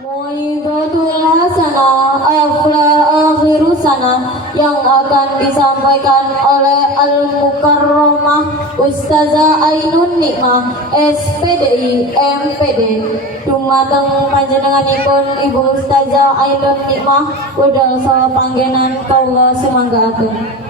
Mu'idatul hasanah afla akhiru sana yang akan disampaikan oleh Al-Mukarramah Ustazah Ainun Nikmah SPDI MPD. Dumateng panjenenganipun Ibu Ustazah Ainun Nikmah wedal saha panggenan kawula sumanggaaken.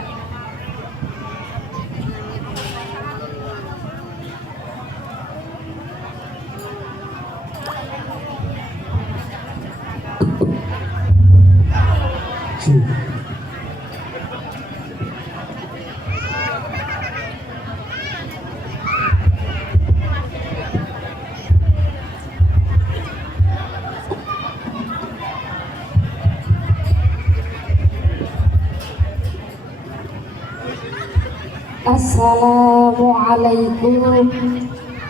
Assalamualaikum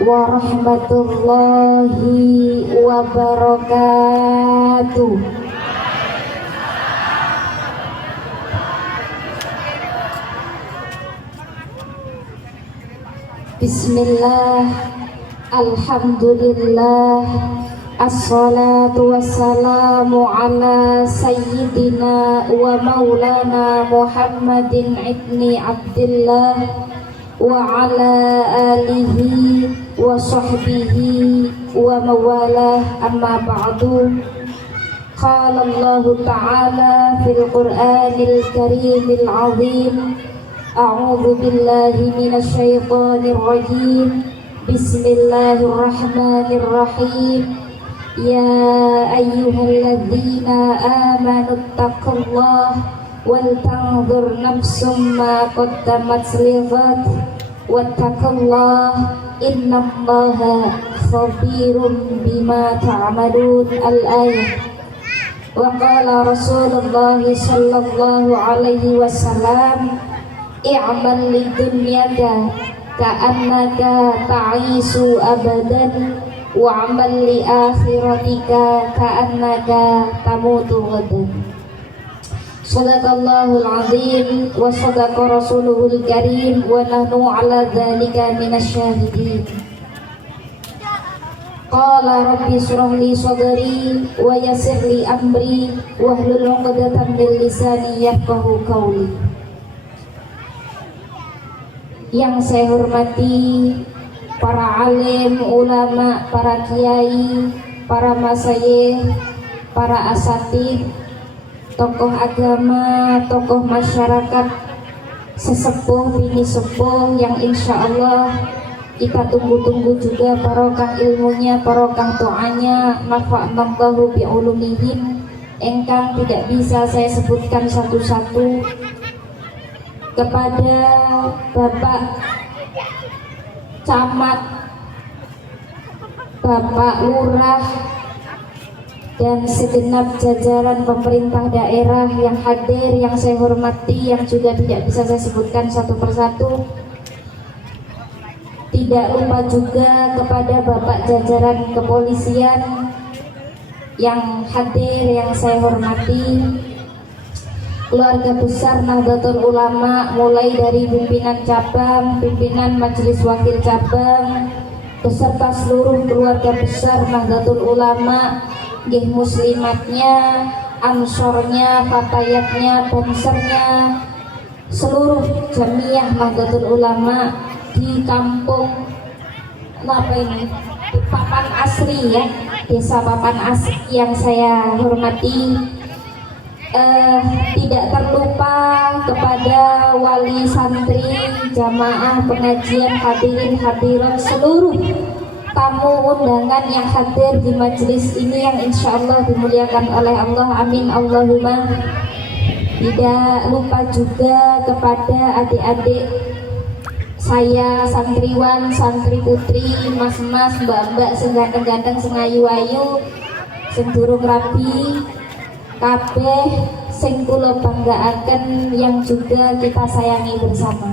warahmatullahi wabarakatuh. Bismillah, alhamdulillah, assalatu wassalamu ala sayyidina wa maulana Muhammadin ibni Abdillah wa ala alihi wa sahbihi wa mawalah, amma ba'du. Qala Allah ta'ala fil Qur'anil Karimil Azim, a'udzu billahi minasy syaithanir rajim. Bismillahirrahmanirrahim. Ya ayyuhalladzina amanu taqullaha wal tanzur nafsum ma qaddamat lighad wattaqullaha innallaha khabirum bima ta'malun. Al-ayah. Wa qala Rasulullah sallallahu alaihi wasallam, i'mal lidunyaka ka'annaka ta'isu abadan wa'amal li akhiratika ka'annaka tamutu ghadan. Sadaqallahul azim wa sadaqa rasuluhul karim wa nahnu ala dzalika minasyahidin. Qala rabbi shrah li sadri wa yassir li amri wahlul 'uqdatam min lisani yafqahu qawli. Yang saya hormati para alim, ulama, para kiai, para masyayikh, para asatidz, tokoh agama, tokoh masyarakat, sesepuh, bini sepuh yang insya Allah kita tunggu-tunggu juga barokah ilmunya, barokah doanya, nafa'nallahu bi'ulumihim, engkang tidak bisa saya sebutkan satu-satu. Kepada Bapak Camat, Bapak Lurah, dan segenap jajaran pemerintah daerah yang hadir, yang saya hormati, yang juga tidak bisa saya sebutkan satu persatu. Tidak lupa juga kepada Bapak jajaran kepolisian yang hadir, yang saya hormati, keluarga besar Nahdlatul Ulama, mulai dari pimpinan cabang, pimpinan majelis wakil cabang, beserta seluruh keluarga besar Nahdlatul Ulama, nggih muslimatnya, ansornya, fatayatnya, bonsernya, seluruh jamiah Nahdlatul Ulama di kampung apa ini, di Papan Asri ya, desa Papan Asri yang saya hormati. Tidak terlupa kepada wali santri, jamaah pengajian, hadirin hadirat, seluruh tamu undangan yang hadir di majelis ini yang insya Allah dimuliakan oleh Allah, amin Allahumma. Tidak lupa juga kepada adik-adik saya, santriwan, santri putri, mas-mas, mbak-mbak, sing ganteng-ganteng, sing ayu-ayu, sing durung rapi, kabeh sing kula banggaaken yang juga kita sayangi bersama.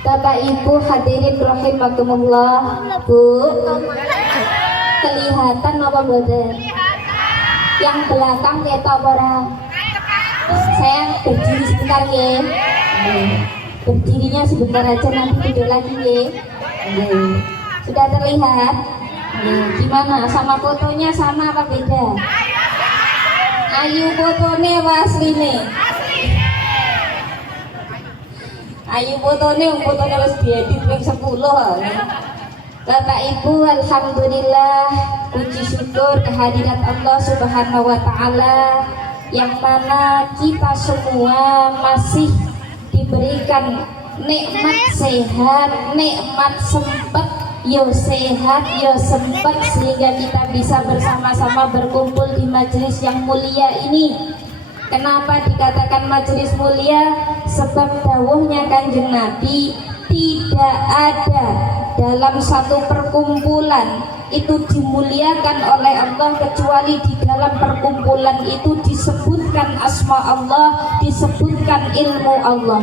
Bapak Ibu hadirin rahimakumullah. Bu, kelihatan apa mboten? Yang belakang ketok ora? Saya berdiri sebentar ya. Berdirinya sebentar aja, nanti duduk lagi ya. Sudah terlihat? Gimana, sama fotonya sama apa beda? Ayu fotone asline. Ayu fotone wis diedit ping 10. Bapak Ibu, alhamdulillah, puji syukur kehadirat Allah Subhanahu wa taala yang mana kita semua masih diberikan nikmat sehat, nikmat sempet, yo sehat, yo sempet, sehingga kita bisa bersama-sama berkumpul di majelis yang mulia ini. Kenapa dikatakan majelis mulia? Sebab dawuhnya Kanjeng Nabi, tidak ada dalam satu perkumpulan itu dimuliakan oleh Allah kecuali di dalam perkumpulan itu disebutkan asma Allah, disebutkan ilmu Allah.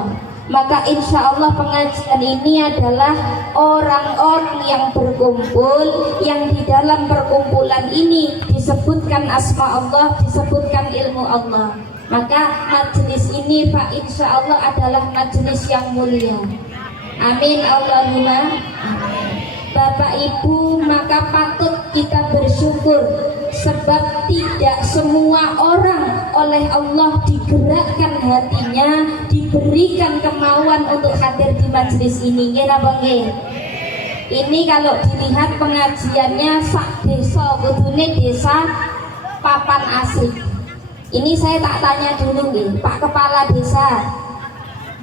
Maka insya Allah pengajian ini adalah orang-orang yang berkumpul, yang di dalam perkumpulan ini disebutkan asma Allah, disebutkan ilmu Allah. Maka majelis ini Pak insya Allah adalah majelis yang mulia. Amin Allahumma amin. Bapak Ibu, maka patut kita bersyukur sebab tidak semua orang oleh Allah digerakkan hatinya, diberikan kemauan untuk hadir di majelis ini. Ini kalau dilihat pengajiannya sak desa, kudune desa papan asri. Ini saya tak tanya dulu nih, Pak Kepala Desa,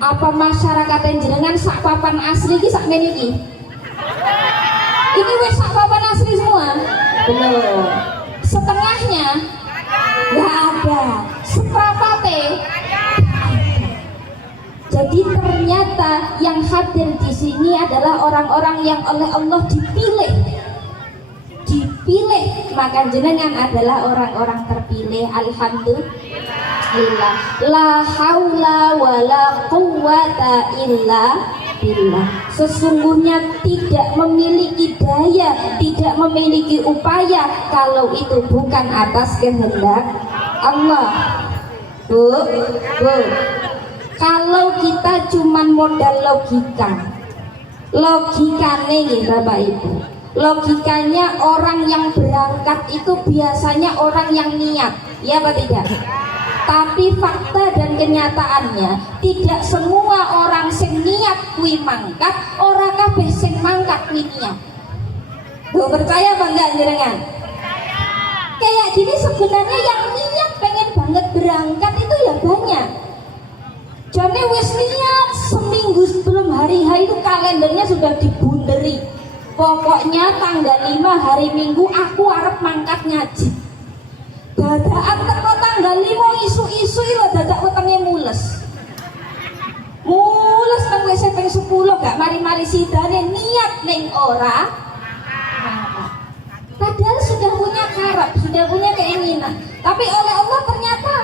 apa masyarakat yang jenengan sak papan asli ki sak meniki? Ini wis sak papan asli semua? Belum. Setengahnya nggak ada. Seperapate. Jadi ternyata yang hadir di sini adalah orang-orang yang oleh Allah dipilih. Maka jenengan adalah orang-orang terpilih. Alhamdulillah. La haula wala quwwata illa billah. Sesungguhnya tidak memiliki daya, tidak memiliki upaya kalau itu bukan atas kehendak Allah. Bu. Kalau kita cuman modal logikanya nih Bapak Ibu, logikanya orang yang berangkat itu biasanya orang yang niat, ya apa tidak? Tapi fakta dan kenyataannya tidak semua orang sing niat kuwi mangkat, ora kabeh sing mangkat kuwi niat. Duh, percaya apa enggak jenengan? Kayak gini sebenarnya yang niat pengen banget berangkat itu ya banyak. Jadi wis niat seminggu sebelum hari H itu kalendernya sudah dibunderi. Pokoknya tanggal 5 hari Minggu aku arep mangkat ngaji. Dadakan teko tanggal 5 isu-isu lho dadak wetenge mules. Mules nang WC ping 10 gak mari-mari sidane niat ning ora. Padahal sudah punya karep, sudah punya keinginan. Tapi oleh Allah ternyata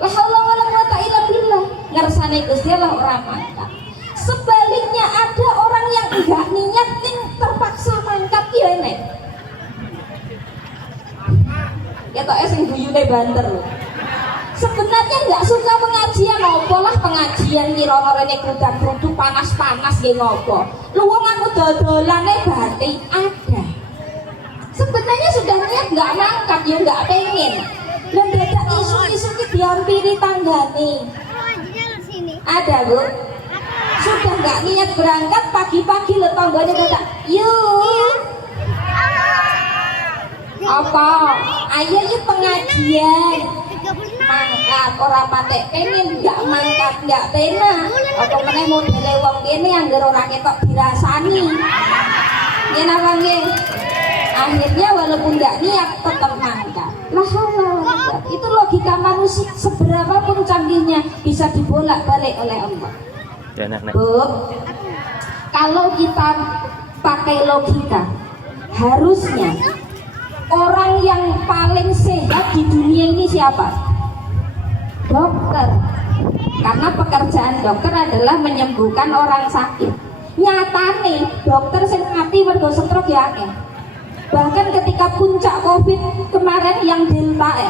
la haula wala quwata illa billah, ngersane Gusti Allah ora mangkat. Sebaliknya ada orang yang enggak niat ning terpaksa mangkat ya nek. Ketoke sing guyune banter lho. Sebenarnya enggak suka pengajian, opo lah pengajian ki rono rene krudak-kruduk panas-panas nggih ngopo. Lu wong aku dodolane batik ada. Sebenarnya sudah niat enggak mangkat ya enggak pengen. Lah dadak isu-isu ki diampiri tanggane. Ada, Bu. Sudah nggak niat berangkat pagi-pagi le tanggane dadak. Yuk. Apa? Ayo yuk pengajian. Mangkat ora patek pengen nggak mangkat nggak pena. Apa meneh modele wong kene anggere ora ketok dirasani. Nggih napa nggih? Akhirnya walaupun nggak niat tetap mangkat. Lah itu logika manusia seberapa pun canggihnya bisa dibolak-balik oleh Allah. Bu, kalau kita pakai logika, harusnya orang yang paling sehat di dunia ini siapa? Dokter. Karena pekerjaan dokter adalah menyembuhkan orang sakit. Nyatane dokter sing mati mergo stroke ya akeh. Bahkan ketika puncak COVID kemarin yang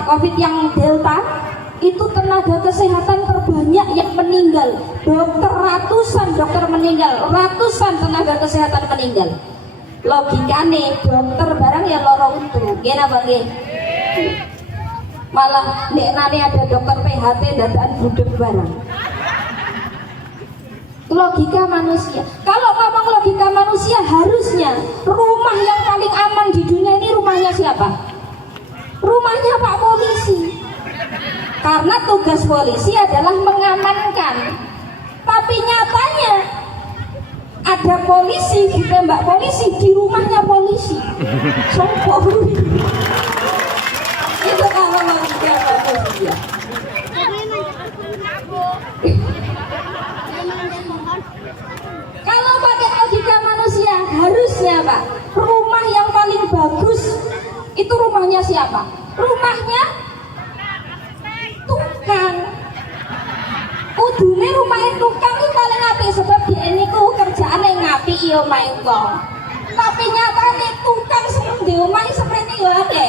COVID yang Delta itu tenaga kesehatan terbanyak yang meninggal. Ratusan dokter meninggal, ratusan tenaga kesehatan meninggal. logikane dokter barang yang loro untu nggih napa nggih malah nek nane ada dokter PHT dadakan budek barang logika manusia. Kalau ngomong logika manusia, harusnya rumah yang paling aman di dunia ini rumahnya siapa? Rumahnya Pak Polisi. Karena tugas polisi adalah mengamankan. Tapi nyatanya ada polisi ditembak polisi di rumahnya polisi. Sombong. Itu kalau logika manusia. Kalau pakai logika manusia, harusnya Pak, rumah yang paling bagus itu rumahnya siapa? Rumahnya tukang. Kudune rumahnya tukang itu paling apik sebab dia ini ku kerjaan yang ngapi iyo main kong. Tapi nyatanya tukang sebelum di rumah seperti itu ada.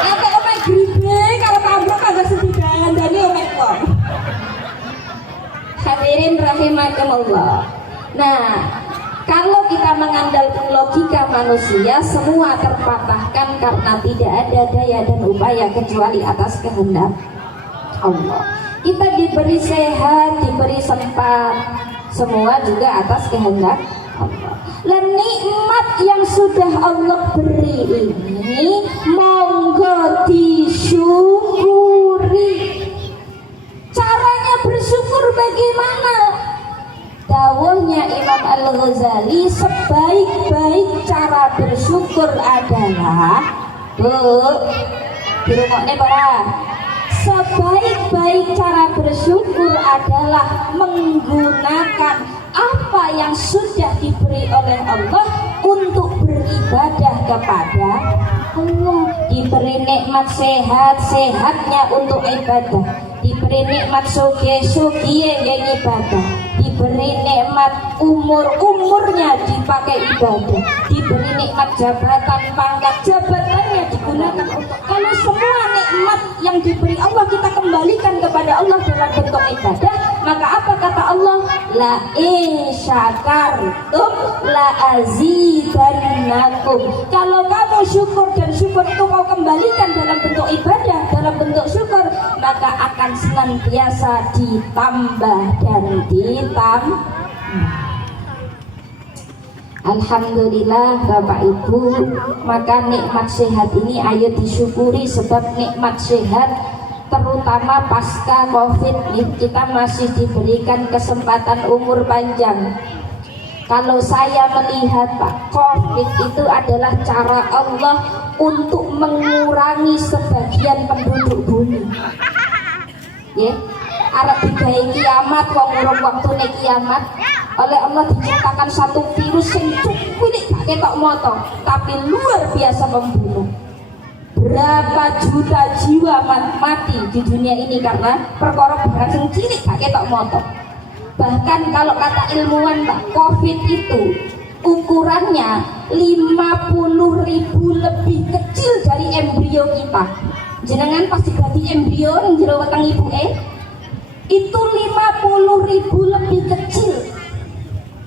Ya kayak omai gede kalau tabrak agak sedidangan dari omai kong. Hadirin rahimakumullah. Nah, kalau kita mengandalkan logika manusia, semua terpatahkan karena tidak ada daya dan upaya kecuali atas kehendak Allah. Kita diberi sehat, diberi sempat, semua juga atas kehendak Allah. Dan nikmat yang sudah Allah beri ini monggo disyukuri. Caranya bersyukur bagaimana? Dawuhnya Imam Al-Ghazali, sebaik-baik cara bersyukur adalah dirungokne para. Sebaik-baik cara bersyukur adalah menggunakan apa yang sudah diberi oleh Allah untuk beribadah kepada Allah. Diberi nikmat sehat, sehatnya untuk ibadah. Diberi nikmat sugi yang ibadah. Diberi nikmat umurnya dipakai ibadah. Diberi nikmat jabatan, pangkat, jabatannya digunakan untuk. Kalau semua nikmat yang diberi Allah kita kembalikan kepada Allah dalam bentuk ibadah, maka apa kata Allah? La in syakartum la azidannakum. Kalau kamu syukur dan syukur itu kau kembalikan dalam bentuk ibadah, dalam bentuk syukur, maka akan senantiasa ditambah dan ditambah. Alhamdulillah Bapak Ibu, maka nikmat sehat ini ayo disyukuri, sebab nikmat sehat terutama pasca Covid kita masih diberikan kesempatan umur panjang. Kalau saya melihat Pak, Covid itu adalah cara Allah untuk mengurangi sebagian penduduk bumi. Ya, arep digawe kiamat, wong urung waktune kiamat. Oleh Allah diciptakan satu virus yang cukup gak ketok moto, tapi luar biasa membunuh. Berapa juta jiwa mati di dunia ini karena perkara barang sing cilik gak ketok moto. Bahkan kalau kata ilmuwan Pak, Covid itu ukurannya 50.000 lebih kecil dari embrio kita. Jenengan pasti ganti embrio yang jero weteng ibuke itu 50.000 lebih kecil.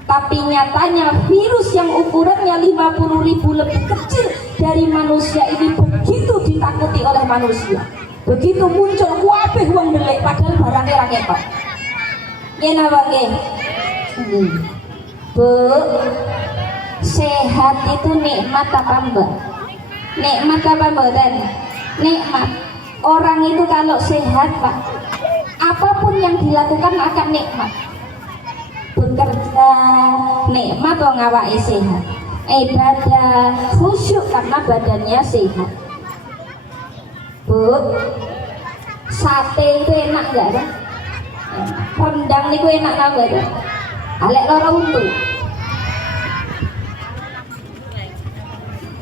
Tapi nyatanya virus yang ukurannya 50.000 lebih kecil dari manusia ini begitu ditakuti oleh manusia. Begitu muncul wabah wong ndelik padahal barangnya ra ketok. Nggih napa nggih? Bu, sehat itu nikmat apa mbak? Nikmat apa mboten? Nikmat. Orang itu kalau sehat Pak, apapun yang dilakukan akan nikmat. Bekerja nikmat wong awake sehat, ibadah khusyuk karena badannya sehat. Bu, sate itu enak nggak ada? Rendang itu enak nggak ada? Alek loro untu.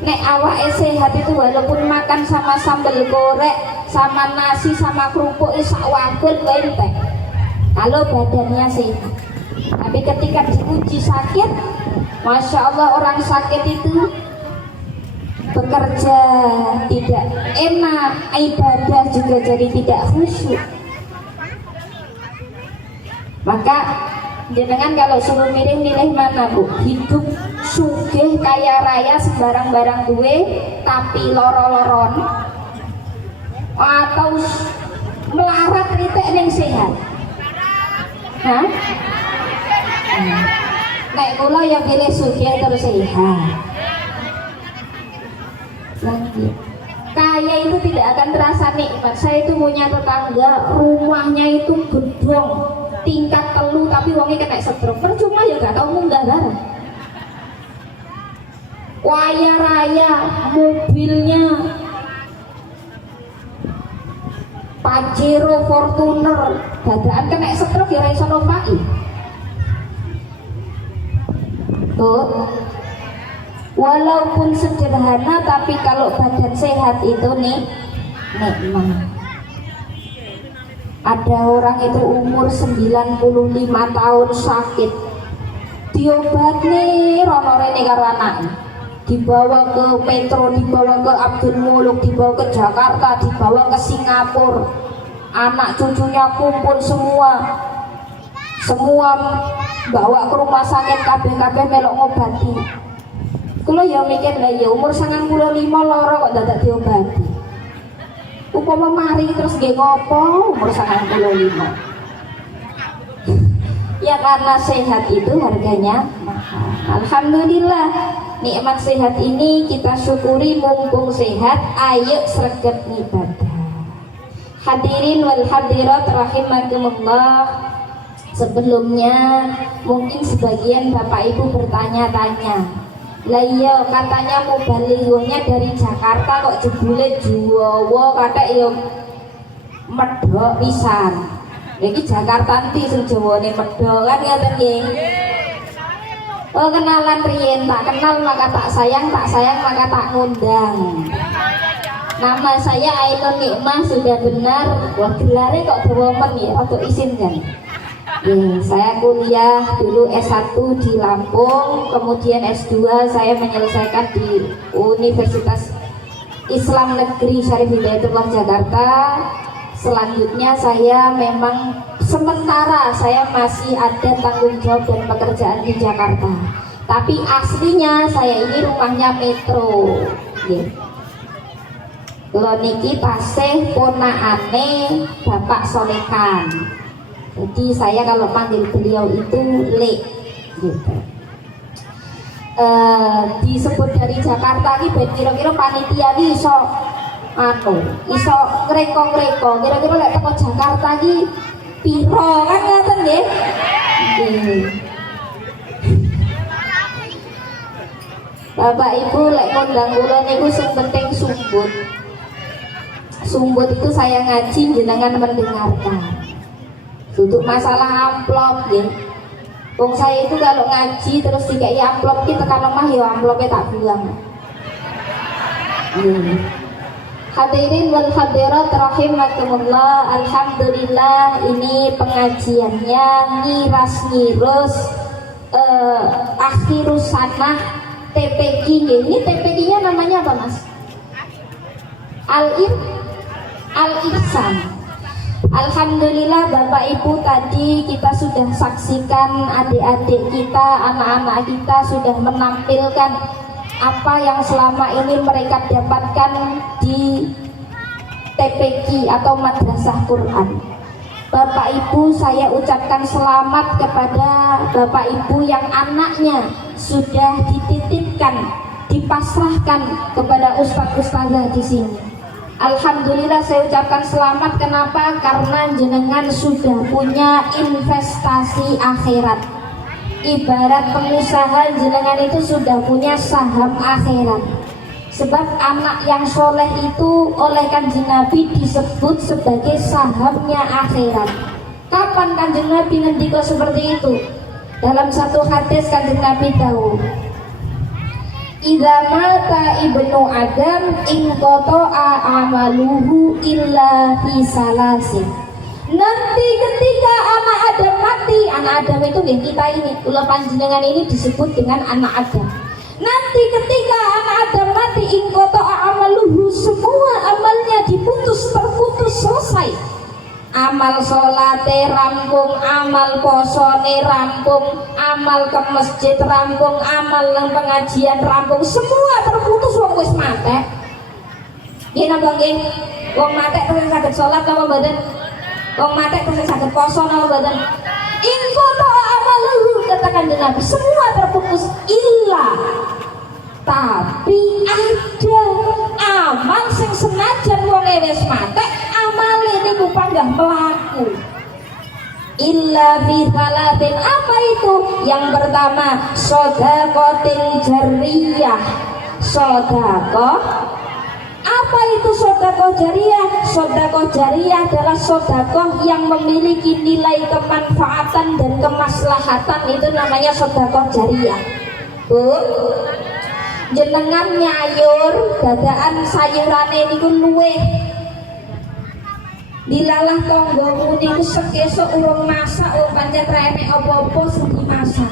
Nek awake sehat itu walaupun makan sama sambal goreng, sama nasi, sama kerupuk sak wakul entek. Kalau badannya sehat. Tapi ketika diuji sakit, Masya Allah orang sakit itu bekerja tidak enak, ibadah juga jadi tidak khusyuk. Maka jenengan kalau suruh milih mana Bu? Hidup suka sugih kaya raya sembarang barang duwe tapi loro-loron atau melarat ritek ning sehat? Hah? Nek kula ya pilih sugih terus sehat. Lanjut. Kaya itu tidak akan terasa nikmat. Saya itu punya tetangga, rumahnya itu gedong tingkat telu tapi wongnya kena stroke. Percuma ya gak tau munggah barang. Kaya raya, mobilnya Pajero, Fortuner, dadaan kena stroke ya ra iso numpai. Tuh, walaupun sederhana tapi kalau badan sehat itu nih nikmat. Ada orang itu umur 95 tahun sakit, diobati rono rene karo anake, dibawa ke Petro, dibawa ke Abdul Muluk, dibawa ke Jakarta, dibawa ke Singapura, anak cucunya kumpul semua bawa ke rumah sakit, kabeh melok ngobati. Kula ya mikir lah ya umur 95 loro kok dadak diobati. Upama mari terus nggih ngopo umur 95. Ya karena sehat itu harganya mahal. Alhamdulillah nikmat sehat ini kita syukuri, mumpung sehat ayo sregep ibadah. Hadirin wal hadirat rahimakumullah. Sebelumnya mungkin sebagian Bapak Ibu bertanya-tanya, lah iya katanya mubalighonya dari Jakarta kok jebule Jawa kata yo medhok pisan. Iki Jakarta nanti sing Jawane medhok kan ngaten nggih. Oh kenalan riyen, tak kenal maka tak sayang maka tak ngundang. Nama saya Ainun Nikmah, sudah benar. Wah gelarnya kok dewomen ya, atau izin kan? Saya kuliah dulu S1 di Lampung, kemudian S2 saya menyelesaikan di Universitas Islam Negeri Syarif Hidayatullah Jakarta. Selanjutnya saya memang sementara saya masih ada tanggung jawab dan pekerjaan di Jakarta, tapi aslinya saya ini rumahnya Metro. Lo niki tasih ponaane Bapak Solekan. Jadi saya kalau panggil beliau itu Le gitu. Disebut dari Jakarta ini kira-kira panitia ini iso ngreko-ngreko kira-kira lek teko Jakarta iki piro kan ngoten nggih. Bapak Ibu lek ngundang kula niku sing penting sumbut. Sumbut itu saya ngaji jenengan mendengarkan. Untuk masalah amplop ya, wong saya itu kalau ngaji terus dikai amplop kita tekan lemah ya amplopnya tak buang. Hadirin wal hadirat rahimakumullah. Alhamdulillah ini pengajiannya ngiras-ngirus akhirus sanah TPQ. Ini TPQ-nya namanya apa Mas? Al-Ihsan. Alhamdulillah Bapak Ibu, tadi kita sudah saksikan adik-adik kita, anak-anak kita sudah menampilkan apa yang selama ini mereka dapatkan di TPQ atau Madrasah Quran. Bapak Ibu, saya ucapkan selamat kepada Bapak Ibu yang anaknya sudah dititipkan, dipasrahkan kepada ustadz-ustadzah di sini. Alhamdulillah saya ucapkan selamat. Kenapa? Karena jenengan sudah punya investasi akhirat. Ibarat pengusaha, jenengan itu sudah punya saham akhirat. Sebab anak yang soleh itu oleh Kanjeng Nabi disebut sebagai sahamnya akhirat. Kapan Kanjeng Nabi ngendika seperti itu? Dalam satu hadis Kanjeng Nabi tahu, idza mata ibnu adam in qata'a amaluhu illa fi salasin. Nanti ketika anak Adam mati, anak Adam itu nggih kita ini, kula panjenengan ini disebut dengan anak Adam. Nanti ketika anak Adam mati, in qata'a amaluhu, semua amalnya terputus selesai. amal salate rampung, amal posone rampung, amal ke masjid rampung, amal nang pengajian rampung, semua terputus wong wis matek. Nggih napa nggih? Wong matek terus saged salat napa mboten? Wong matek terus saged poso napa mboten? Info ta amaluhu katakan Nabi, semua terputus illa tapi ada amal sing senajan wong wis matek amale niku panggah melaku. Illa bi salatin, apa itu? Yang pertama shadaqatin jariyah. Sedekah. Apa itu sedekah jariyah? Sedekah jariyah adalah sedekah yang memiliki nilai kemanfaatan dan kemaslahatan, itu namanya sedekah jariyah. Bu, jenengan nyayur dadaan sayurane niku luweh dilalah tanggamu niku sekesuk urung masak wong pancen remek apa-apa sing dimasak.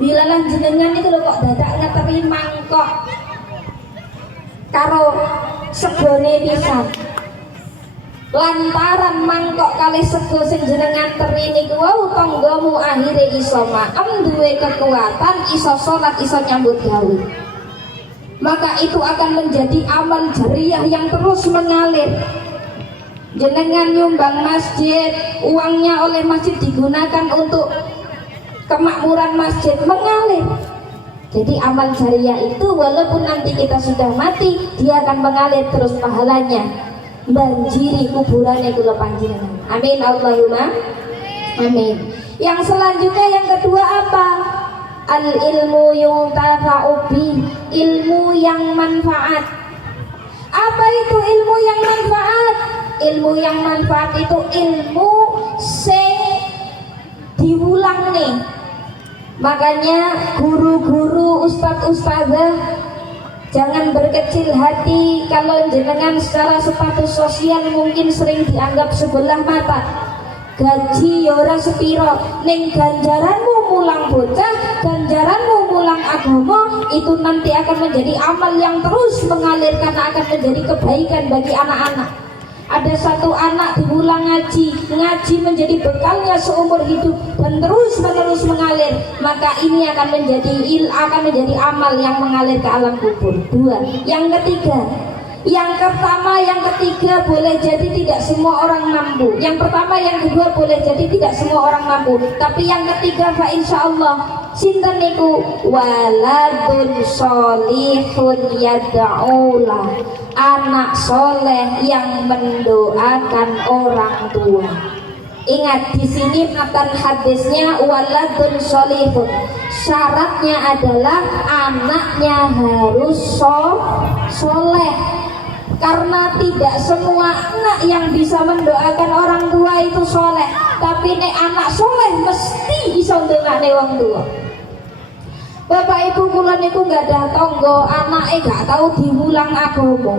Dilalah jenengan niku lho kok dadak ngeteri mangkok karo segone pisan. Lantaran mangkok kali sego sing jenengan teri niku wau tanggamu akhire iso maem, duwe kekuatan, iso salat, iso nyambut gawe. Maka itu akan menjadi amal jariyah yang terus mengalir. Jenengan nyumbang masjid, uangnya oleh masjid digunakan untuk kemakmuran masjid, mengalir. Jadi amal jariyah itu walaupun nanti kita sudah mati, dia akan mengalir terus pahalanya, banjiri kuburannya kula panjenengan. Amin Allahumma amin. Yang selanjutnya yang kedua apa? Al ilmu yuntafa'u bi, ilmu yang manfaat. Apa itu ilmu yang manfaat? Ilmu yang manfaat itu ilmu sing diulang nih. Makanya guru-guru, ustadz-ustadzah jangan berkecil hati kalau jenengan secara status sosial mungkin sering dianggap sebelah mata. Gaji yora sepiro, ning ganjaranmu mulang bocah, ganjaranmu mulang agama, itu nanti akan menjadi amal yang terus mengalir karena akan menjadi kebaikan bagi anak-anak. Ada satu anak diulang ngaji menjadi bekalnya seumur hidup dan terus menerus mengalir, maka ini akan menjadi amal yang mengalir ke alam kubur. Dua. Yang ketiga, yang pertama, yang ketiga boleh jadi tidak semua orang mampu. Yang pertama, yang kedua boleh jadi tidak semua orang mampu. Tapi yang ketiga, fa insyaallah sinten niku waladun sholihun yad'ulah, anak soleh yang mendoakan orang tua. Ingat di sini matan hadisnya waladun sholihun. Syaratnya adalah anaknya harus soleh. Karena tidak semua anak yang bisa mendoakan orang tua itu soleh, tapi nek anak soleh mesti bisa ndongakne wong tua. Bapak ibu kula niku nggak ada tonggo, anaknya gak tahu diulang agama,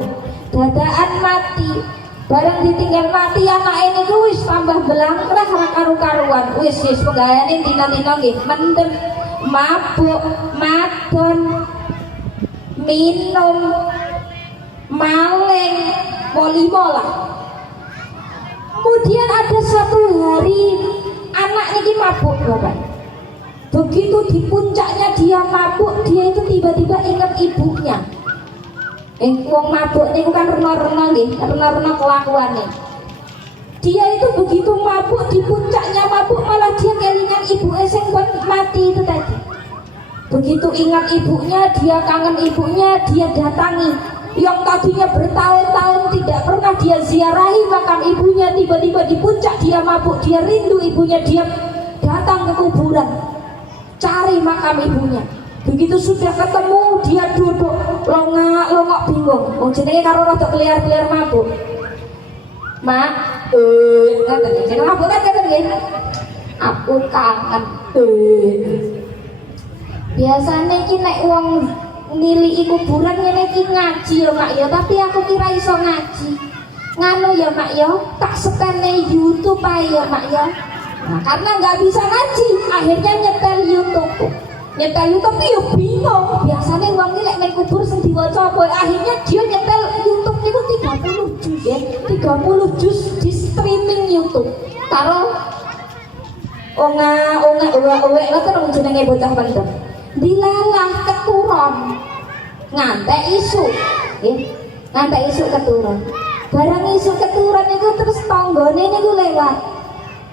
dadaan mati, bareng ditinggal mati anaknya niku wis tambah belangkrah ra karu-karuan, wis pegawaiane dina-dina nggih mendem, mabuk, madon, minum, maling, polimo lah. Kemudian ada satu hari anak ini mabuk bapak. Begitu di puncaknya dia mabuk, dia itu tiba-tiba ingat ibunya. Wong mabuk ini kan rena-rena nggih, rena-rena kelakuannya. Dia itu begitu mabuk, di puncaknya mabuk malah dia kelingan ibunya sing mati itu tadi. Begitu ingat ibunya, dia kangen ibunya, dia datangi. Yang tadinya bertahun-tahun tidak pernah dia ziarahi makam ibunya, tiba-tiba di puncak dia mabuk, dia rindu ibunya, dia datang ke kuburan cari makam ibunya. Begitu sudah ketemu dia duduk longak bingung. Wong jenenge karo rada keliar-keliar mabuk. Mak, ngoten iki. Jeneng mabuk kan ngoten nggih. Aku kangen. Biasane iki nek wong niliki kuburan ngene iki ngaji ya mak ya, tapi aku kira iso ngaji. Nganu ya mak ya, tak setene YouTube ae ya mak ya. Nah, karena nggak bisa ngaji, akhirnya nyetel YouTube. Nyetel YouTube ya bingung. Biasanya wong iki lek main kubur sing diwaca apa, akhirnya dia nyetel YouTube niku 30 juz ya. 30 juz di streaming YouTube. uwe lo terus jenenge bocah pendem dilalah keturun ngantek isu ngantek isu keturun barang isu keturun itu terus tonggone niku lewat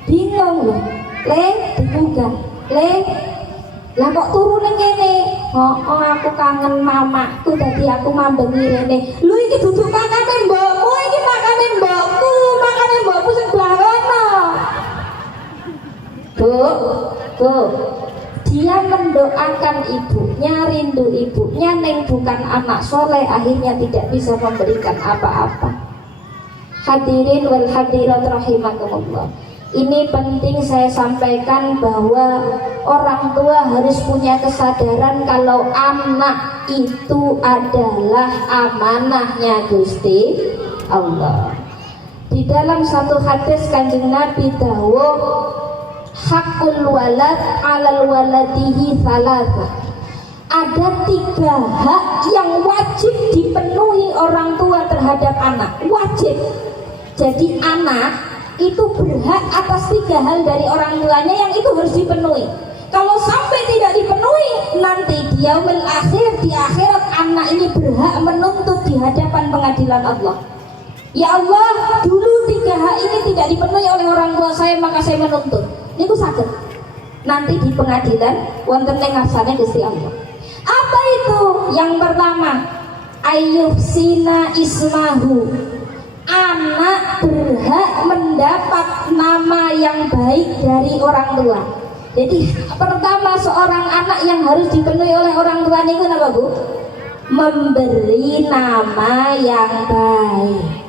bingung loh dibuka lah kok turun ning kene aku kangen mamaku dadi aku mambengi rene lho iki duduk makane mbokmu iki makane mbokmu sing blarono Bu, dia mendoakan ibunya, rindu ibunya, neng bukan anak soleh, akhirnya tidak bisa memberikan apa-apa. Hadirin wal hadirat rahimakumullah. Ini penting saya sampaikan bahwa orang tua harus punya kesadaran kalau anak itu adalah amanahnya Gusti Allah. Di dalam satu hadis Kanjeng Nabi dawuh hakul walad alal waladihi salasa. Ada 3 hak yang wajib dipenuhi orang tua terhadap anak. Wajib. Jadi anak itu berhak atas 3 hal dari orang tuanya yang itu harus dipenuhi. Kalau sampai tidak dipenuhi, nanti di yaumil akhir, di akhirat anak ini berhak menuntut di hadapan pengadilan Allah. Ya Allah, dulu 3 hak ini tidak dipenuhi oleh orang tua saya, maka saya menuntut. Niku sakit. Nanti di pengadilan wonten ing ngarsane Gusti Allah. Apa itu? Yang pertama, ayyuhsina ismahu. Anak berhak mendapat nama yang baik dari orang tua. Jadi pertama seorang anak yang harus dipenuhi oleh orang tua niku napa, Bu? Memberi nama yang baik.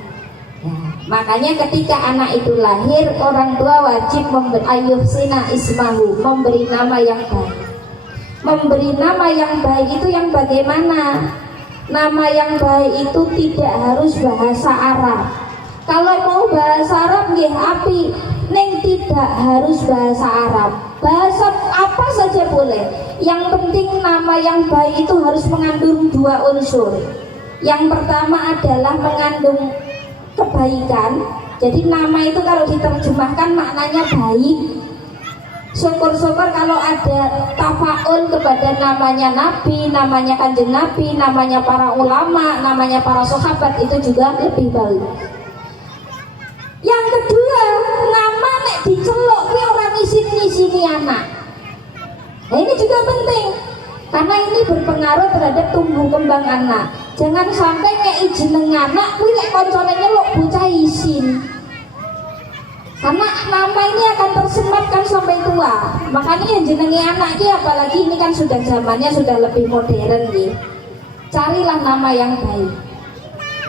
Makanya ketika anak itu lahir, orang tua wajib ayyuhsina ismahu, memberi nama yang baik. Memberi nama yang baik itu yang bagaimana? Nama yang baik itu tidak harus bahasa Arab. Kalau mau bahasa Arab nggih api, neng tidak harus bahasa Arab. Bahasa apa saja boleh. Yang penting nama yang baik itu harus mengandung 2 unsur. Yang pertama adalah mengandung kebaikan. Jadi nama itu kalau diterjemahkan maknanya baik. Syukur-syukur kalau ada tafaul kepada namanya Nabi, namanya Kanjeng Nabi, namanya para ulama, namanya para sahabat, itu juga lebih baik. Yang kedua, nama nek diceluk ki ora ngisin-ngisini anak. Nah ini juga penting. Karena ini berpengaruh terhadap tumbuh kembang anak. Jangan sampai ngei jeneng anak kuwi lek koncone nyeluk bocah isin. Karena nama ini akan tersematkan sampai tua. Makanya yang jenengi anak ini, apalagi ini kan sudah zamannya sudah lebih modern nih. Carilah nama yang baik.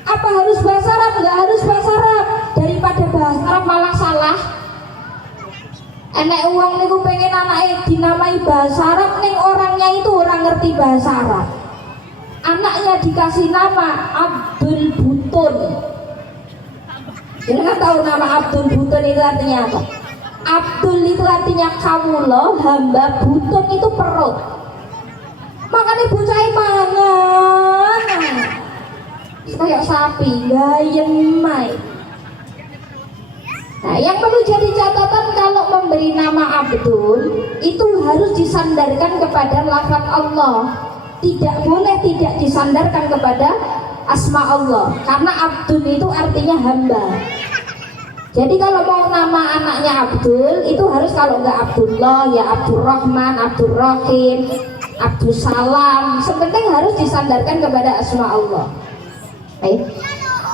Apa harus bahasa Arab? Enggak harus bahasa Arab. Daripada bahasa Arab malah salah. Enek uang niku pengen anaknya dinamai bahasa Arab, ning orangnya itu orang ngerti bahasa Arab. Anaknya dikasih nama Abdul Butun. Jangan tahu nama Abdul Butun itu artinya apa? Abdul itu artinya kawula, hamba, butun itu perut. Makanya bocah mangan. Kayak sapi, gayem mai. Nah, yang perlu jadi catatan kalau memberi nama Abdul itu harus disandarkan kepada lafaz Allah. Tidak boleh tidak disandarkan kepada asma Allah, karena Abdul itu artinya hamba. Jadi kalau mau nama anaknya Abdul itu harus, kalau enggak Abdullah ya Abdurrahman, Abdurrahim, Abdussalam. Sepenting harus disandarkan kepada asma Allah. Baik.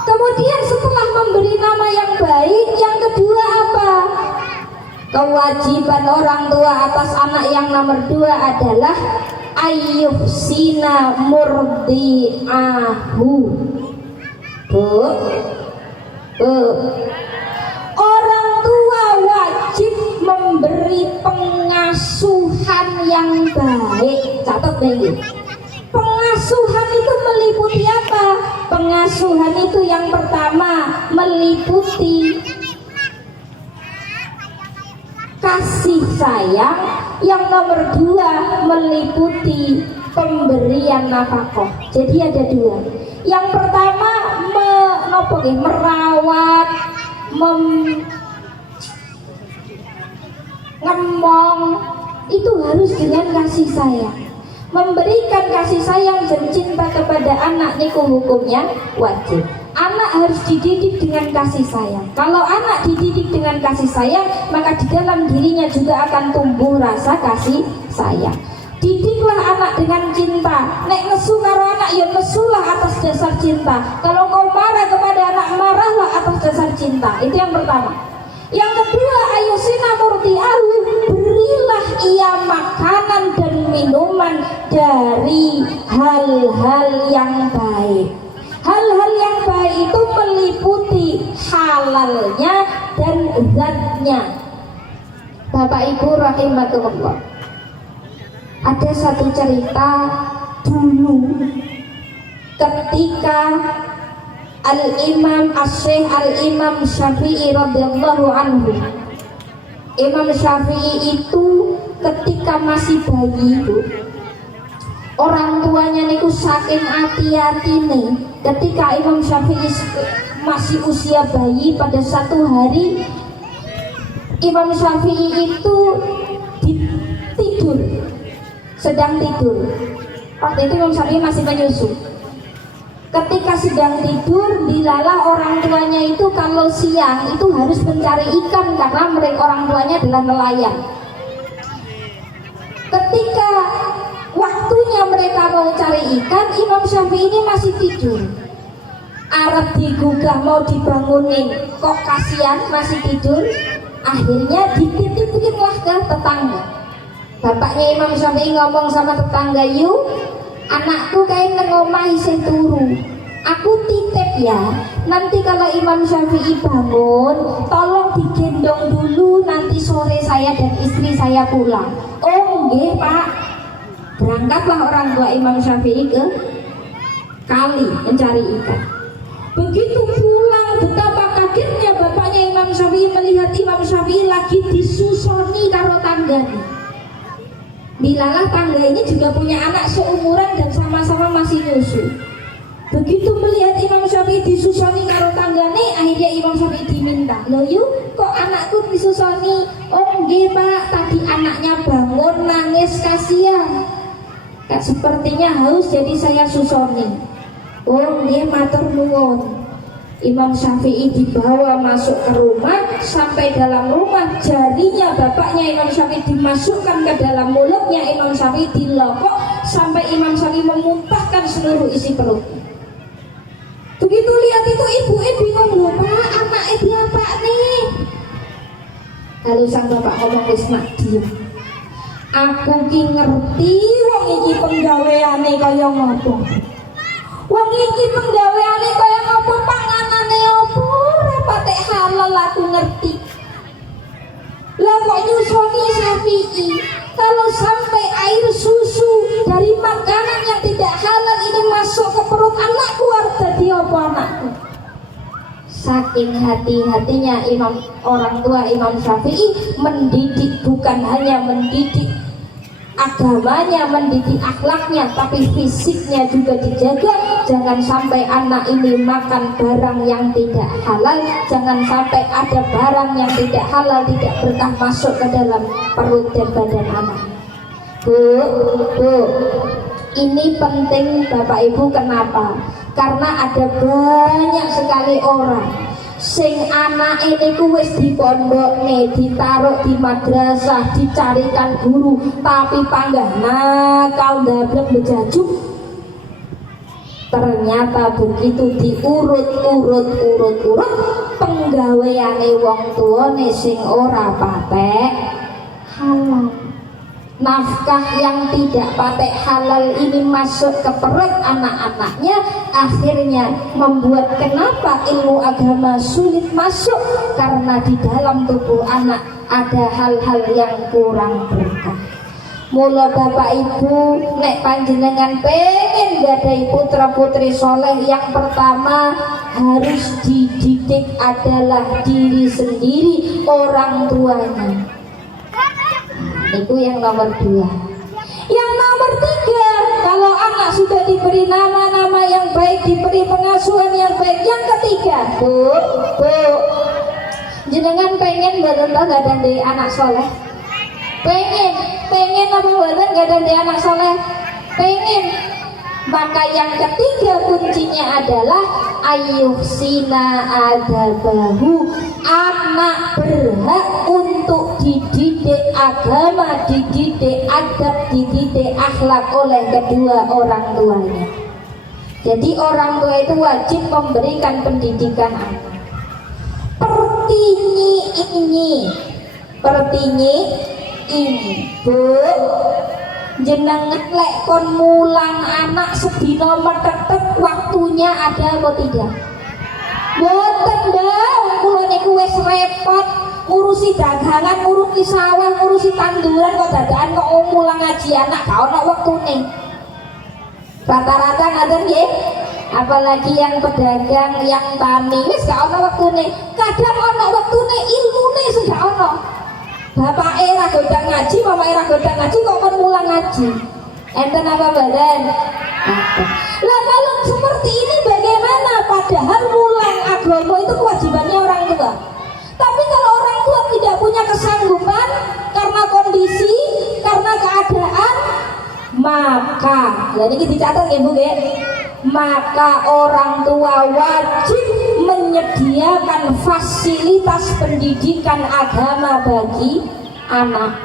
Kemudian setelah memberi nama yang baik, yang kedua apa? Kewajiban orang tua atas anak yang nomor 2 adalah ayyuhsina murdi'ahu. Bu, orang tua wajib memberi pengasuhan yang baik. Catat ini. Pengasuhan itu meliputi apa? Pengasuhan itu yang pertama meliputi kasih sayang, yang nomor 2 meliputi pemberian nafkah. Jadi ada 2. Yang pertama merawat, ngomong itu harus dengan kasih sayang. Memberikan kasih sayang dan cinta kepada anak niku hukumnya wajib. Anak harus dididik dengan kasih sayang. Kalau anak dididik dengan kasih sayang, maka di dalam dirinya juga akan tumbuh rasa kasih sayang. Didiklah anak dengan cinta. Nek nesu karo anak ya nesulah atas dasar cinta. Kalau kau marah kepada anak, marahlah atas dasar cinta. Itu yang pertama. Yang kedua, ayusina murti'ahu, berilah ia makanan dan minuman dari hal-hal yang baik. Hal-hal yang baik itu meliputi halalnya dan zatnya. Bapak Ibu rahimakumullah, ada satu cerita dulu ketika Al-Imam As-Syeikh Al-Imam Syafi'i radhiyallahu anhu. Imam Syafi'i itu ketika masih bayi itu, orang tuanya niku saking hati-hati nih. Ketika Imam Syafi'i masih usia bayi, pada satu hari Imam Syafi'i itu tidur, sedang tidur. Waktu itu Imam Syafi'i masih menyusu. Ketika sedang tidur, dilalah orang tuanya itu kalau siang itu harus mencari ikan karena mereka orang tuanya adalah nelayan. Ketika waktunya mereka mau cari ikan, Imam Syafi'i ini masih tidur. Arab digugah mau dibangunin, kok kasihan masih tidur. Akhirnya dititipinlah ke tetangga. Bapaknya Imam Syafi'i ngomong sama tetangga, "Yuk, anakku kayak nengomah isih turu. Aku titip ya. Nanti kalau Imam Syafi'i bangun, tolong digendong dulu. Nanti sore saya dan istri saya pulang." "Oh nggih Pak." Berangkatlah orang tua Imam Syafi'i ke kali mencari ikan. Begitu pulang, betapa kagetnya bapaknya Imam Syafi'i melihat Imam Syafi'i lagi disusoni karo tangganya. Dilalah tangga ini juga punya anak seumuran dan sama-sama masih nyusu. Begitu melihat Imam Syafi'i disusoni karo tanggane, akhirnya Imam Syafi'i diminta, "Loh yuk, kok anakku disusoni?" "Oh nggih Pak, tadi anaknya bangun nangis kasihan. Sepertinya haus jadi saya susoni." "Oh nggih, matur nuwun." Imam Syafi'i dibawa masuk ke rumah. Sampai dalam rumah, jarinya bapaknya Imam Syafi'i dimasukkan ke dalam mulutnya Imam Syafi'i, dilokok sampai Imam Syafi'i memuntahkan seluruh isi perut. Begitu lihat itu ibu bingung, "Loh Pak, anak apa nih?" Lalu sang bapak ngomong, "Wis nak diem. Aku ki ngerti wong iki penggaweane kaya ngopo. Wong iki penggaweane kaya ngopo, panganane opo ora patek halal aku ngerti. Lah kok nyusoni Syafi'i, kalau sampai air susu dari makanan yang tidak halal ini masuk ke perut anakku, harus jadi apa anakku?" Saking hati-hatinya orang tua Imam Syafi'i mendidik, bukan hanya mendidik agamanya, mendidik akhlaknya, tapi fisiknya juga dijaga. Jangan sampai anak ini makan barang yang tidak halal, jangan sampai ada barang yang tidak halal, tidak berkah masuk ke dalam perut dan badan anak. Bu, ini penting Bapak Ibu. Kenapa? Karena ada banyak sekali orang sing anak ini wis dipondokne, ditaruh di madrasah, dicarikan guru, tapi panggah nakal ndablek bejajuk. Ternyata begitu diurut penggaweane wong tuane sing ora patek halal. Nafkah yang tidak patek halal ini masuk ke perut anak-anaknya, akhirnya membuat kenapa ilmu agama sulit masuk, karena di dalam tubuh anak ada hal-hal yang kurang berkah. Mula Bapak Ibu, nek panjenengan pengen gadai putra putri soleh, yang pertama harus dididik adalah diri sendiri, orang tuanya. Itu yang nomor 2. Yang nomor 3, kalau anak sudah diberi nama-nama yang baik, diberi pengasuhan yang baik. Yang ketiga, Bu, jenengan pengen bareng gak ada anak soleh? pengen apa mboten gak ada anak soleh? Pengen. Maka yang ketiga kuncinya adalah ayyuhsina adabahu. Anak berhak untuk dididik agama, dididik adab, dididik akhlak oleh kedua orang tuanya. Jadi orang tua itu wajib memberikan pendidikan anak. Pertinyi ini Bu, jenengan lek kon mulang anak sedina metetet waktunya ada atau tidak? Boten dong, kula niku wis repot ngurusi dagangan, ngurusi sawah, ngurusi tanduran kok dadakan kok mulang ngaji anak gak ono wektune. Rata-rata ngaten nggih. Apalagi yang pedagang, yang tani wis gak ono wektune. Kadang ono wektune ilmune sing gak ono. Bapak era godang ngaji, mama era godang ngaji kok kon mulang ngaji. Enten apa badan? Lah kalau seperti ini bagaimana? Padahal mulang agama itu kewajibannya orang tua. Tapi kalau orang tua tidak punya kesanggupan karena kondisi, karena keadaan, maka, jadi kita dicatat ya Bu ya, maka orang tua wajib menyediakan fasilitas pendidikan agama bagi anak.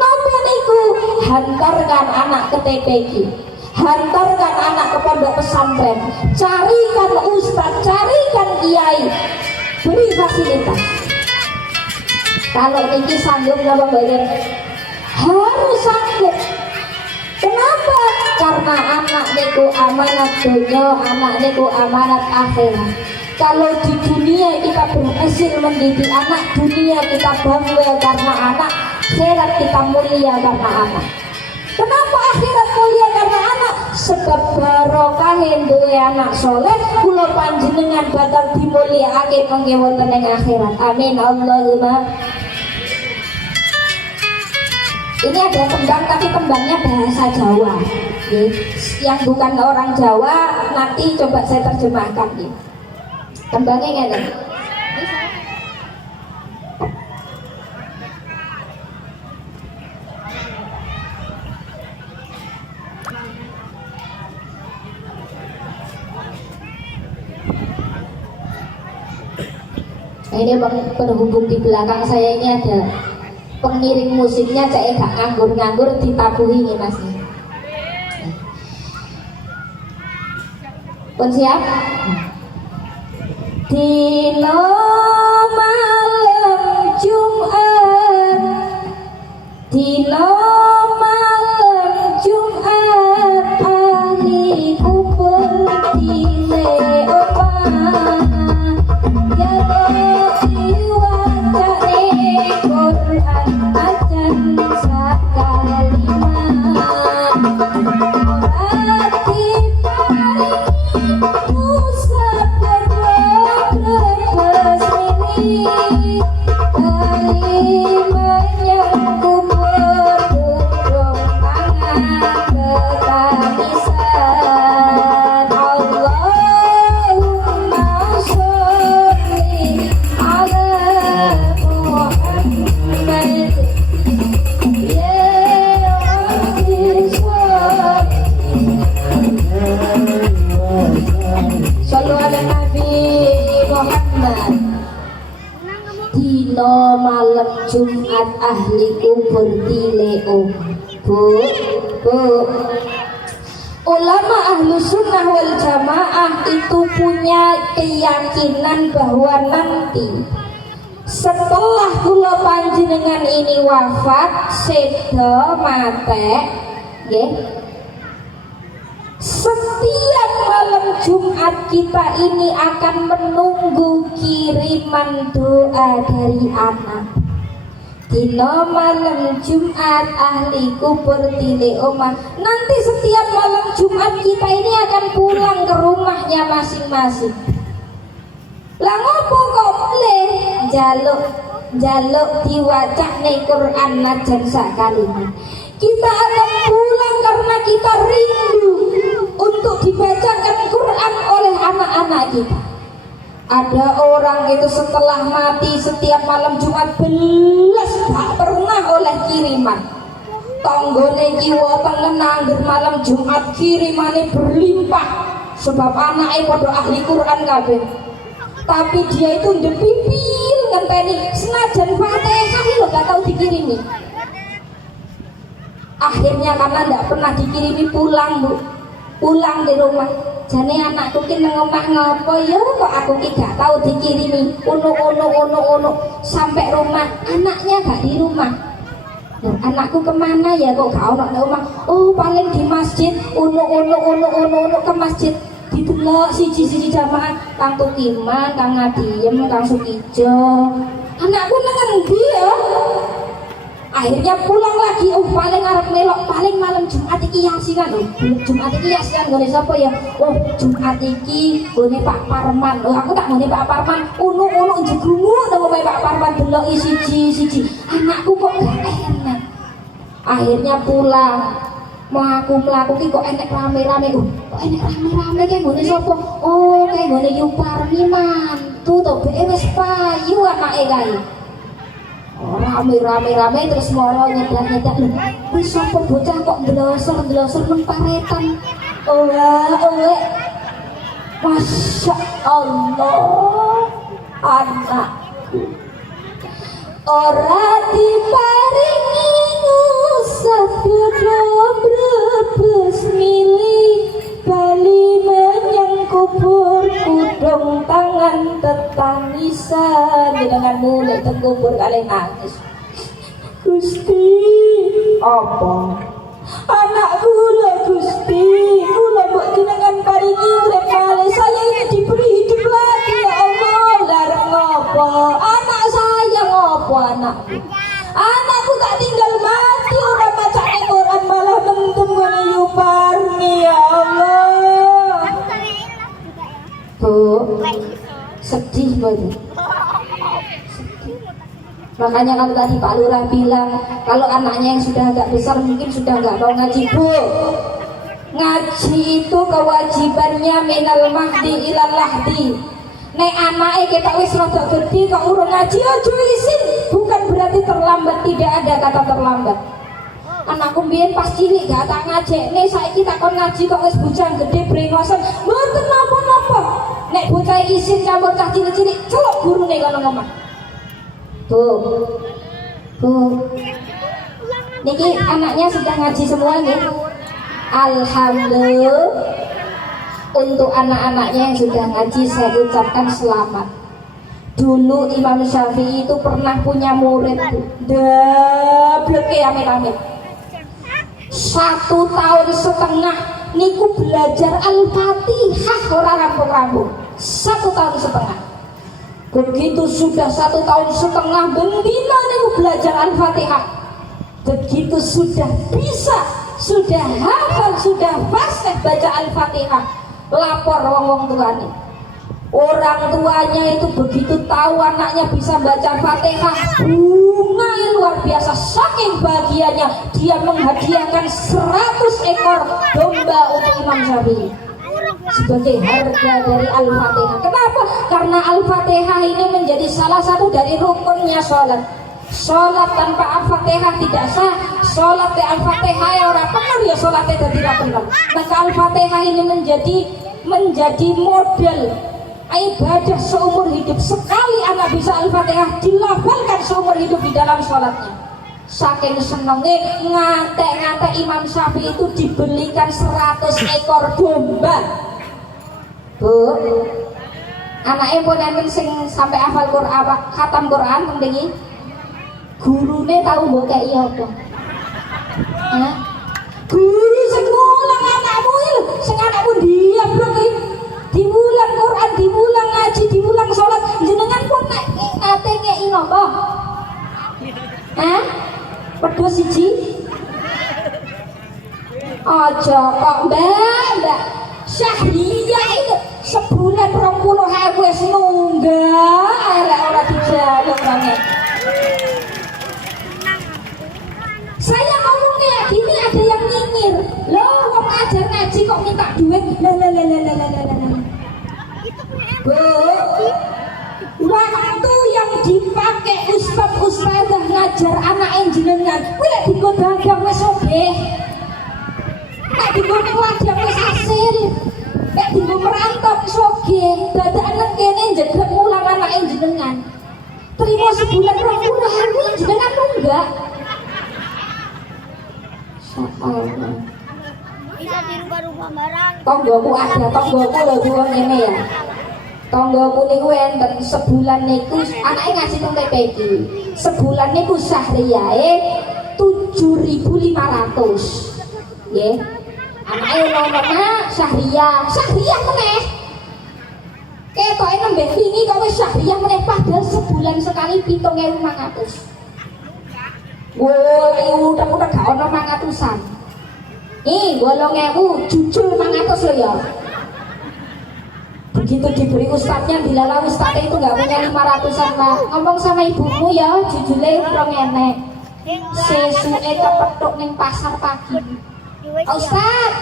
Napa niku? Hantarkan anak ke TPQ, hantarkan anak ke pondok pesantren, carikan ustadz, carikan kiai, beri fasilitas. Kalau niki sanggup napa mboten? Harus sanggup. Kenapa? Karena anak niku amanat dunia, anak niku amanat akhirat. Kalau di dunia kita berhasil mendidik anak, dunia kita bangga karena anak, akhirat kita mulia karena anak. Kenapa akhirat mulia karena anak? Sebab barokah duwe anak soleh, kula panjenengan bakal dimulyakake mangke wonten ing akhirat. Amin Allahumma. Ini ada tembang tapi tembangnya bahasa Jawa. Yang bukan orang Jawa nanti coba saya terjemahkan. Tembangnya ngene. Ini penghubung di belakang saya ini ada pengiring musiknya, saya gak nganggur-nganggur ditabuhi nih Mas. Pun siap? Dino malam Jumat, dino malam Jumat, ahli kubur dile omah, ya diwacane Quran ajan sakalimat, hati paring musab berbebas ini, menyang kubur duduk tangan ketamisan. Allahumma sholli ala Muhammad, ya Rabbi sholli ala Nabi Muhammad. Dino malam Jumat ahli kubur dile Bu, ulama ahlu sunnah wal jamaah itu punya keyakinan bahwa nanti setelah kula panjenengan ini wafat sedo mate nggih, setiap malam Jumat kita ini akan menunggu kiriman doa dari anak. Dino malam Jumat ahli kubur tile omah. Nanti setiap malam Jumat kita ini akan pulang ke rumahnya masing-masing. Lah ngopo kok boleh jaluk diwacane Quran najan sak kalimat. Kita akan pulang karena kita rindu untuk dibacakan Quran oleh anak-anak kita. Ada orang itu setelah mati setiap malam Jumat belas gak pernah oleh kiriman. Tanggane kiwa tengen angger malam Jumat kirimane berlimpah sebab anaknya padha ahli Quran kabeh. Tapi dia itu ndepipil ngenteni senajan Fatihah lho gak tau dikirimi. Akhirnya karena ndak pernah dikirimi pulang Bu. Pulang di rumah. Jane anakku ki nang omah ngopo ya kok aku ki gak tahu dikirimi. Ono sampai rumah anaknya gak di rumah. Loh, anakku kemana ya kok gak ono nang omah? Oh paling di masjid. Ono ke masjid. Didelok siji-siji jamaah Kang Tukiman, Kang Ngadiem, Kang Sukijo. Anakku nang endi ya? Akhirnya pulang lagi, paling ngarep melok, paling malam Jumat iki yasinan lho. Jumat iki yasinan gone sapa ya? Oh, Jumat iki gone Pak Parman. Oh, aku tak gone Pak Parman. Ono jegungu nang omahe Pak Parman deloki siji-siji. Anakku kok gak enak. Akhirnya pulang. Mau aku mlaku ki kok enek rame-rame. Kok enek rame-rame kayak gone sapa? Oh, kayak gone Yuparni mantu to beke wis payu anake kae. Rame terus moro nyedak lho. Wis sapa bocah kok ndelosor nang paretan. Masya Allah anakku ora diparingi ngusap brebes milih bali menyang kubur kudung tangan tetangisan dengan mulai terkubur kalian nangis. Gusti apa anakku lah Gusti kula mbok jenengan paringi urip malih saya ini diberi hidup lagi ya Allah larang ngopo anak saya ngopo anakku tak tinggal mati orang macane Quran malah mendem ngene Yuparni ya Allah. Bu sedih banget. Makanya kalau tadi Pak Lurah bilang kalau anaknya yang sudah agak besar mungkin sudah nggak mau ngaji. Bu, ngaji itu kewajibannya minal mahdi ilal lahdi. Nek anaknya kita wis rada gede kok urung ngaji aja isin. Bukan berarti terlambat, tidak ada kata terlambat. Anakku mbiyen pas cilik gak tak ngajekne, saiki takon ngaji kok wis bujang gede brengosen. Mboten napa-napa. Nek bocah isin campur cah cilik-cilik celok gurune kono ngomong. Bu, niki anaknya sudah ngaji semua nih. Alhamdulillah. Untuk anak-anaknya yang sudah ngaji saya ucapkan selamat. Dulu Imam Syafi'i itu pernah punya murid dableke amit-amit 1 tahun setengah niku belajar Al-Fatihah ora rampung-rampung 1 tahun setengah. Begitu sudah 1 tahun setengah bendina niku belajar Al-Fatihah. Begitu sudah bisa, sudah hafal, sudah fasih baca Al-Fatihah, lapor wong-wong tuane. Orang tuanya itu begitu tahu anaknya bisa baca Fatihah, bunga luar biasa, saking bahagianya dia menghadiahkan 100 ekor domba untuk Imam Syafi'i sebagai harga dari Al-Fatihah. Kenapa? Karena Al-Fatihah ini menjadi salah satu dari rukunnya sholat. Sholat tanpa Al-Fatihah tidak sah. Sholat di Al-Fatihah ya orang benar ya sholatnya tidak benar. Maka Al-Fatihah ini menjadi model ibadah seumur hidup. Sekali anak bisa Al-Fatihah dilafalkan seumur hidup di dalam sholatnya. Saking senengnya ngate-ngate Imam Syafi'i itu dibelikan 100 ekor domba. Bu, anaknya pun enten sing sampai hafal Quran, khatam Quran pendengi. Gurune tahu mbok kaya iya apa? Hah? Guru sing ngulang anakmu lho, sing anakmu diam lho iki. Diulang Quran, diulang ngaji, diulang salat, jenengan pun nek ate ngeki napa? Hah? Pedho siji? Aja kok Mbak Syahriya itu sebulan 20.000 wis nunggak elek ora dijaluk banget. Saya ngomongnya ya gini ada yang nyinyir. Loh, wong ajar ngaji kok minta duit. Bu, ustazah ngajar anak jenengan kuwi lek dienggo dagang wis sugih. Lek dienggo ladang wis asil. Lek dienggo merantau wis sugih. Dadakan nang kene njeget mulang anak jenengan. Terima sebulan 20.000 jenengan enggak? Insyaallah. Bisa dirubah-rubah barang. Tonggoku ada, tonggoku lho wong ngene ya. Tonggoku niku enten sebulan niku anake ngasih nang TPQ. Sebulan niku sahriyae 7.500. Nggih. Anake nomorna Syahriah meneh. Ketoke nembeh wingi kok wis Syahriah meneh padahal sebulan sekali 7.500. Woi, utek-utek gak ono 500-an. Nih, 8.000 jujur 500 loh ya. Begitu diberi ustadznya, dilala ustadznya itu nggak punya 500-an lah. Ngomong sama ibumu ya, jujurnya kurang enek. Sesuai kepethuk ning pasar pagi. Ustad,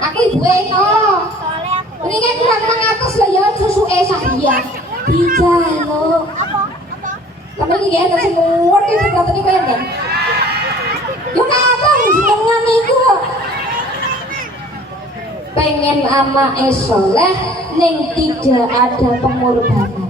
aku ibu Eno. Ini kan kurang 500 lah ya, sesuai Syahriah. Dijalo. Tapi ini gak ada semua, ini kata ini kaya kan? Yo kata jenengan itu pengen anake soleh ning tidak ada pengorbanan.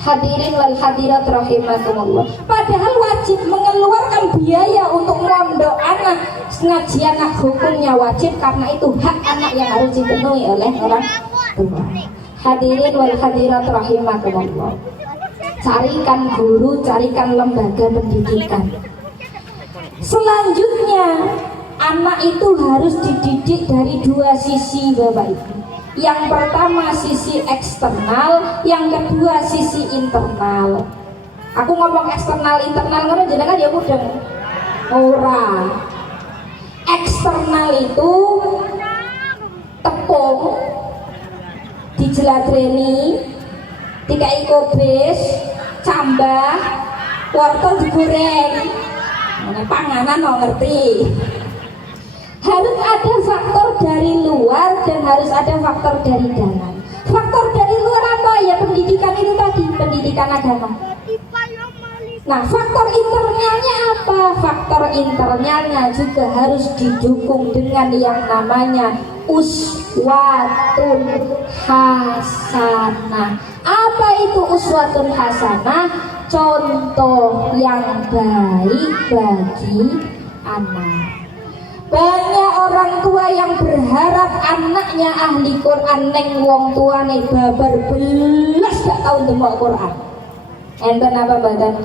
Hadirin wal hadirat rahimakumullah. Padahal wajib mengeluarkan biaya untuk mondok anak, ngaji anak hukumnya wajib karena itu hak anak yang harus dipenuhi oleh orang tua. Hadirin wal hadirat rahimakumullah. Carikan guru, carikan lembaga pendidikan. Selanjutnya, anak itu harus dididik dari dua sisi, Bapak Ibu. Yang pertama sisi eksternal, yang kedua sisi internal. Aku ngomong eksternal, internal ngono jenengan ya mudeng. Ora. Eksternal itu tepung dijelatreni, dikai kobis, cambah, wortel digoreng. Nah, panganan mau ngerti. Harus ada faktor dari luar dan harus ada faktor dari dalam. Faktor dari luar apa? Ya pendidikan itu tadi, pendidikan agama. Nah, faktor internalnya apa? Faktor internalnya juga harus didukung dengan yang namanya uswatun hasanah. Apa itu uswatun hasanah? Contoh yang baik bagi anak. Banyak orang tua yang berharap anaknya ahli Quran neng wong tuane babar belas gak tau ndemok Quran. Enten apa badan?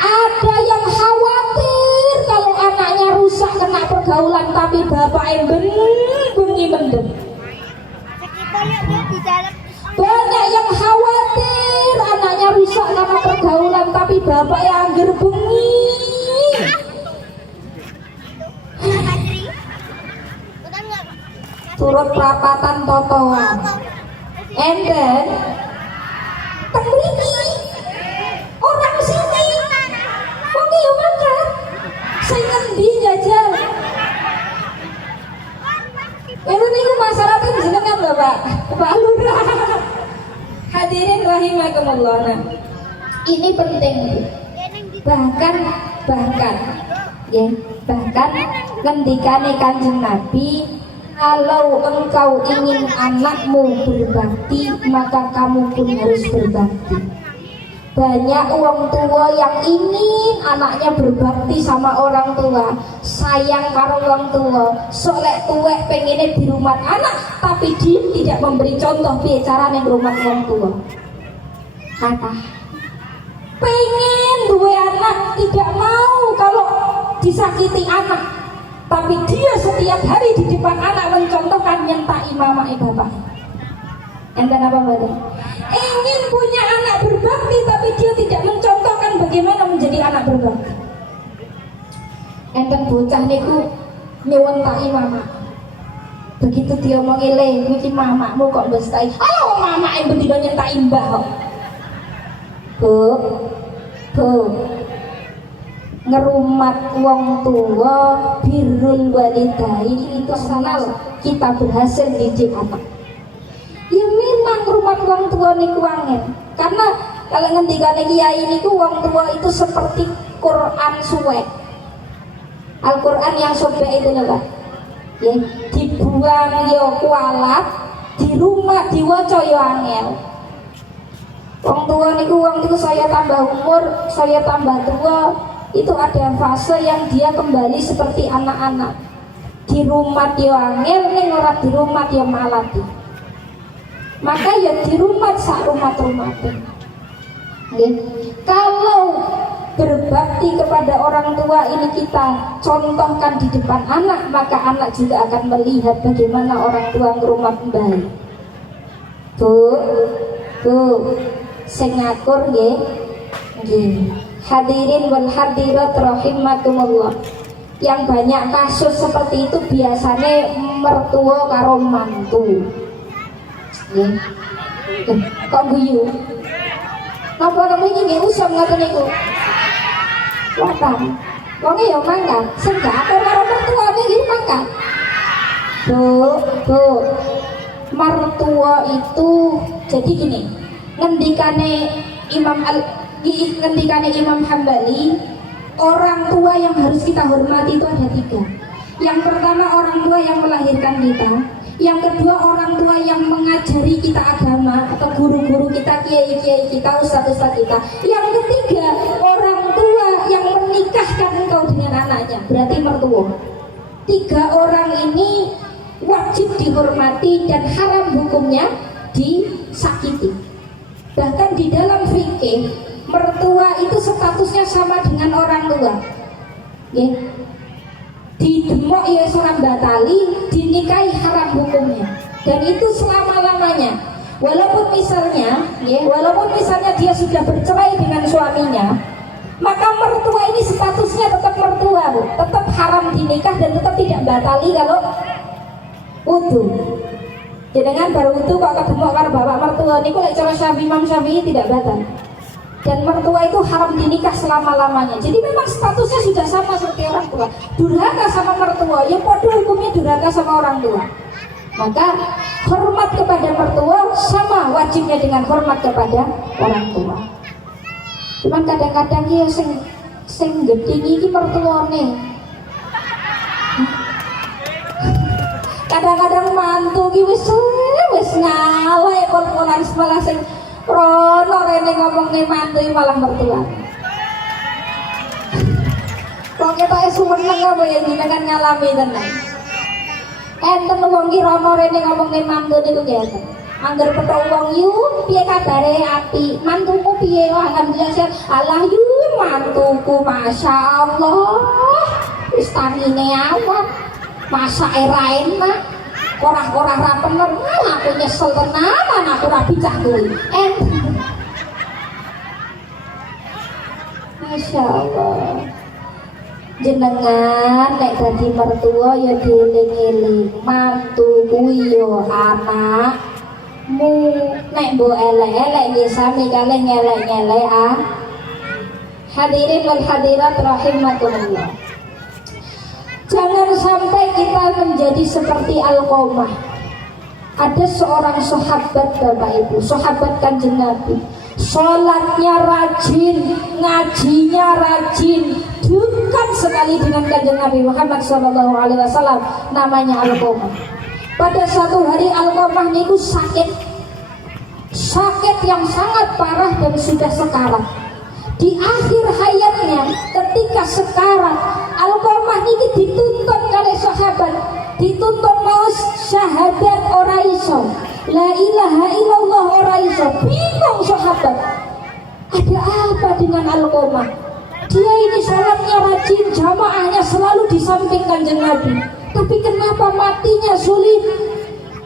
Ada yang khawatir kalau anaknya rusak kena pergaulan tapi bapaknya bengi mendem. Banyak yang khawatir anaknya rusak karena pergaulan tapi bapaknya angger bengi. Turut perapatan totoan. And then tembriki orang sini kok iya makan saya ngendi jajal itu nih masyarakat jenengan lho Pak Lurah. Hadirin rahimakumullah. Nah, ini penting bahkan ya bahkan ngendikane Kanjeng Nabi, kalau engkau ingin anakmu berbakti, maka kamu pun harus berbakti. Banyak orang tua yang ingin anaknya berbakti sama orang tua, sayang karo orang tua, solek tuwek pengennya di rumah anak, tapi dia tidak memberi contoh bicara di rumah orang tua. Kata, pengen dua anak, tidak mau kalau disakiti anak, tapi dia setiap hari di depan anak mencontohkan yang tak imamai bapak. Enten apa badan? Ingin punya anak berbakti tapi dia tidak mencontohkan bagaimana menjadi anak berbakti. Enten bocah niku nyuwun tak imama. Begitu dia omongi le, iki mamamu kok bestai. Oh, mama yang bendino nyentak imbah kok. Bu, ngerumat wong tua birrul walidain itu sanal kita berhasil didik anak. Ya memang rumah wong tua niku angel karena kalau ngendikane kiai niku wong tua itu seperti Quran suwek. Al-Quran yang sobek itu lho Pak. Ya, dibuang yo kualat, di rumah diwaca yo angel. Wong tua niku saya tambah umur, saya tambah tua, itu ada fase yang dia kembali seperti anak-anak. Di rumah yo angel, ning ora di rumah yo malati. Maka ya di rumah sak rumah-rumah. Kalau berbakti kepada orang tua ini kita contohkan di depan anak, maka anak juga akan melihat bagaimana orang tua ngrumat baik. Bu, sing ngatur nggih. Hadirin wal hadirat rahimakumullah. Yang banyak kasus seperti itu biasanya mertua karo mantu. Nggih. Kok guyu? Napa namanya nggih usum ngoten niku? Watan, wong ya mangkat, sing gak atur karo mertuane iki mangkat. Bu, mertua itu jadi gini, ngendikane Imam Hambali, orang tua yang harus kita hormati itu ada 3. Yang pertama orang tua yang melahirkan kita, yang kedua orang tua yang mengajari kita agama atau guru-guru kita, kiai-kiai kita, ustaz-ustaz kita, yang ketiga orang tua yang menikahkan engkau dengan anaknya, berarti mertua. 3 orang ini wajib dihormati dan haram hukumnya disakiti. Bahkan di dalam fikih mertua itu statusnya sama dengan orang tua. Didemok ya seorang batali, dinikahi haram hukumnya, dan itu selama-lamanya. Walaupun misalnya dia sudah bercerai dengan suaminya, maka mertua ini statusnya tetap mertua, Bu. Tetap haram dinikah dan tetap tidak batali kalau wudu. Jangan baru wudu kok kedemok karo bapak mertua niku lek cara Imam Syafi'i tidak batal. Dan mertua itu haram dinikah selama-lamanya. Jadi memang statusnya sudah sama seperti orang tua. Durhaka sama mertua, ya padha hukumnya durhaka sama orang tua. Maka hormat kepada mertua sama wajibnya dengan hormat kepada orang tua. Cuman kadang-kadang ya sing gedhi iki mertuane. Kadang-kadang mantu ki wis nyalek kon-konan sebelah sing rono rene ngomongnya mantu malah mertua. Kok kita suweneng apa ya jenengan ngalami tenan. Enten wong ki rono rene ngomongnya mantu niku ngeten. Angger petok wong yu piye kabare apik, mantuku piye? Alhamdulillah sehat. Alah yu mantuku masyaallah. Wis tangine awak. Masa era enak. Korah-korah ra bener, aku nyesel tenan, aku ra bicak kuwi. Masya Allah. Jenengan nek dadi mertua ya dieling-eling, mantu kuwi yo anakmu. Nek mbok elek-elek nggih sami kalih ngelek-ngelek ah. Hadirin wal hadirat rahimakumullah. Jangan sampai kita menjadi seperti Alqamah. Ada seorang sahabat Bapak Ibu, sahabat Kanjeng Nabi. Sholatnya rajin, ngajinya rajin, dekat sekali dengan Kanjeng Nabi Muhammad SAW. Namanya Alqamah. Pada satu hari Alqamah niku sakit yang sangat parah dan sudah sekarat. Di akhir hayatnya, ketika sekarat, Alqamah ini dituntut oleh sahabat, dituntut mau syahadat ora iso, la ilaha illallah ora iso. Bingung sahabat, ada apa dengan Alqamah? Dia ini sholatnya rajin, jamaahnya selalu di samping Kanjeng Nabi, tapi kenapa matinya sulit?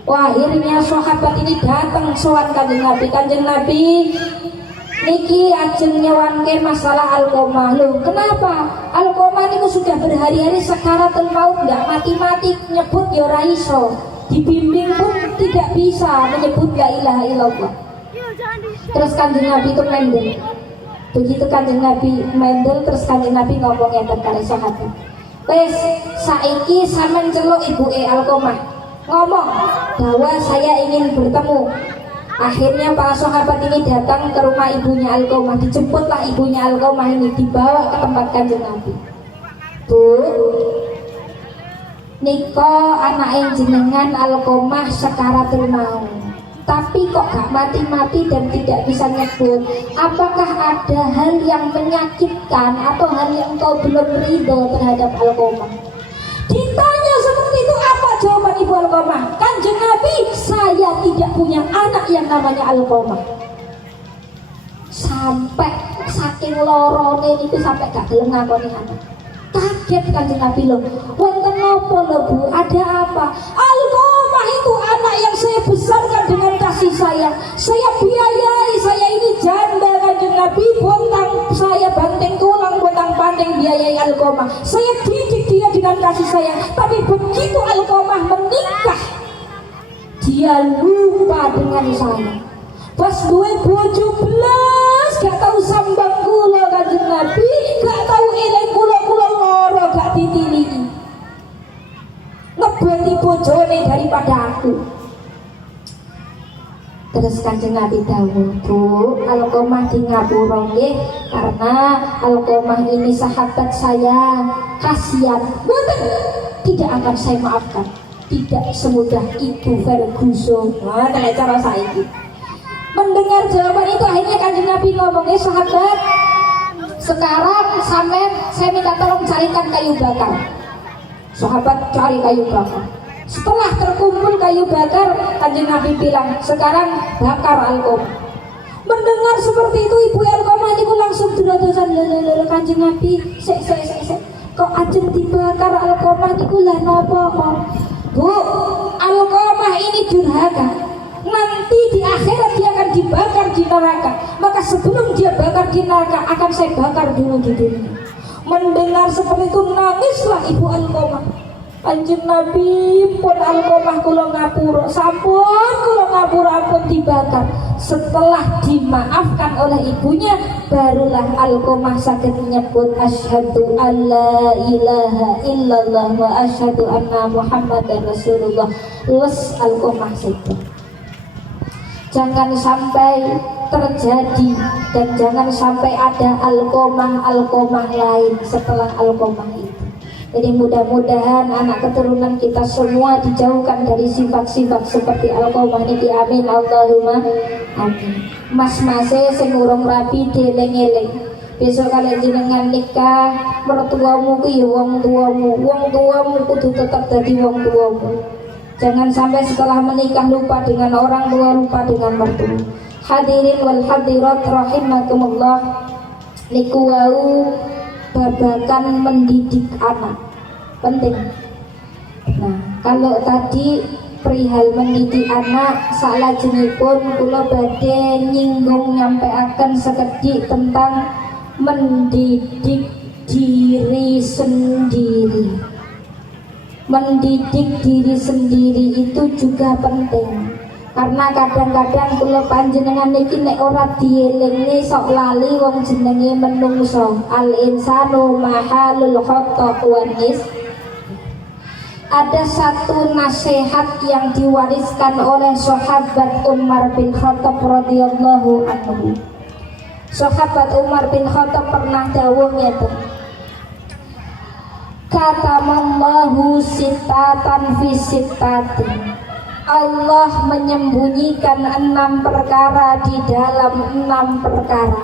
Wah, akhirnya sahabat ini datang sowan Kanjeng Nabi. Kanjeng Nabi, niki ajeng nyewanke masalah Alqamah. Loh, kenapa? Alqamah niku sudah berhari-hari sekaratul maut, nggak mati-mati, nyebut ya ora iso. Dibimbing pun tidak bisa menyebut la ilaha illallah. Terus Kanjeng Nabi itu mendel. Begitu Kanjeng Nabi mendel, terus Kanjeng Nabi ngomongnya kali sahabat. Wes, saiki sampean celuk ibuke Alqamah. Ngomong bahwa saya ingin bertemu. Akhirnya para sahabat ini datang ke rumah ibunya Alqamah, dijemputlah ibunya Alqamah ini, dibawa ke tempat Kanjeng Nabi. Bu, niko anak jenengan Alqamah sekaratul maut, tapi kok gak mati-mati dan tidak bisa nyebut. Apakah ada hal yang menyakitkan atau hal yang kau belum ridho terhadap Alqamah? Ditanya seperti itu, apa jawaban ibu Alqamah? Kanjeng Nabi, saya tidak punya anak yang namanya Alqamah. Sampai saking lorone itu sampai gak gelem ngakoni anak. Kaget Kanjeng Nabi loh. Wonten napa lho Bu? Ada apa? Alqamah itu anak yang saya besarkan dengan kasih sayang. Saya biayai, saya ini janda Kanjeng Nabi, bontang saya banteng tulang, bontang panting biayai Alqamah. Saya didik dia dengan kasih sayang. Tapi begitu Alqamah menikah, dia lupa dengan saya. Pas duwe bojo belas, gak tahu sambang kula Kanjeng Nabi, gak tahu eling kula loro, gak ditilihi. Ngebeti bojone daripada aku. Terus Kanjeng Nabi dawuh, Bu, Alqamah di ngapura nggih, karena Alqamah ini sahabat saya, kasihan. Mboten, tidak akan saya maafkan. Tidak semudah itu Ferguson. Nah, nek cara saiki. Mendengar jawaban itu akhirnya Kanjeng Nabi ngomongnya, sahabat, sekarang saya minta tolong carikan kayu bakar. Sahabat cari kayu bakar. Setelah terkumpul kayu bakar, Kanjeng Nabi bilang, sekarang bakar Alqamah. Mendengar seperti itu ibu Alqamah itu langsung duradosan, lho Kanjeng Nabi, sik kok ajeng dibakar Alqamah niku lha napa kok? Bu, Alqamah ini durhaka. Nanti di akhirat dia akan dibakar di neraka. Maka sebelum dia bakar di neraka, akan saya bakar dulu di dunia. Mendengar seperti itu nangislah ibu Alqamah. Kanjeng Nabi pun Alqamah kula ngapura, sampun kula ngapura ampun dibakar. Setelah dimaafkan oleh ibunya, barulah Alqamah saged menyebut asyhadu alla ilaha illallah wa asyhadu anna Muhammadar Rasulullah. Les Alqamah itu. Jangan sampai terjadi dan jangan sampai ada Alqamah lain setelah Alqamah itu. Jadi mudah-mudahan anak keturunan kita semua dijauhkan dari sifat-sifat seperti Alqamah niki. Amin Allahumma amin. Mas-mase sing urung rapi dieling-eling. Besok kalian jenengan nikah, mertuamu ku ya wong tuamu kudu tetap dadi wong tuamu. Jangan sampai setelah menikah lupa dengan orang tua, lupa dengan mertua. Hadirin wal hadirat rahimakumullah, niku wau babakan mendidik anak penting. Nah, kalau tadi perihal mendidik anak, salajengipun kula badhe nyinggung nyampeaken sekedhik tentang mendidik diri sendiri. Mendidik diri sendiri itu juga penting, karena kadang-kadang kula panjenengan niki nek ora dielingne sok lali wong jenenge menungso. Al insanu mahalul khata wan nis. Ada satu nasihat yang diwariskan oleh sahabat Umar bin Khattab radhiyallahu anhu. Sahabat Umar bin Khattab pernah dawuh ngeten, katamallahu sitatan fi sitatin. Allah menyembunyikan 6 perkara di dalam 6 perkara.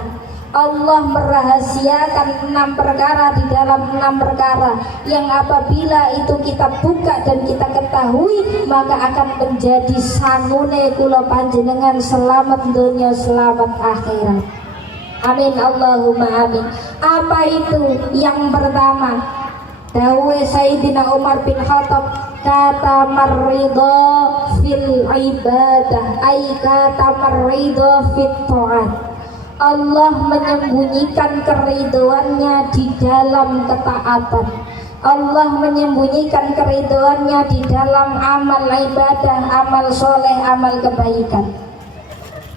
Allah merahasiakan 6 perkara di dalam 6 perkara yang apabila itu kita buka dan kita ketahui, maka akan menjadi sangune kula panjenengan selamat dunia selamat akhirat. Amin Allahumma amin. Apa itu? Yang pertama, dawuh Sayyidina Umar bin Khattab, kata marridho fil ibadah, ay kata marridho fit ta'at. Allah menyembunyikan keridhoannya di dalam ketaatan. Allah menyembunyikan keridhoannya di dalam amal ibadah, amal soleh, amal kebaikan.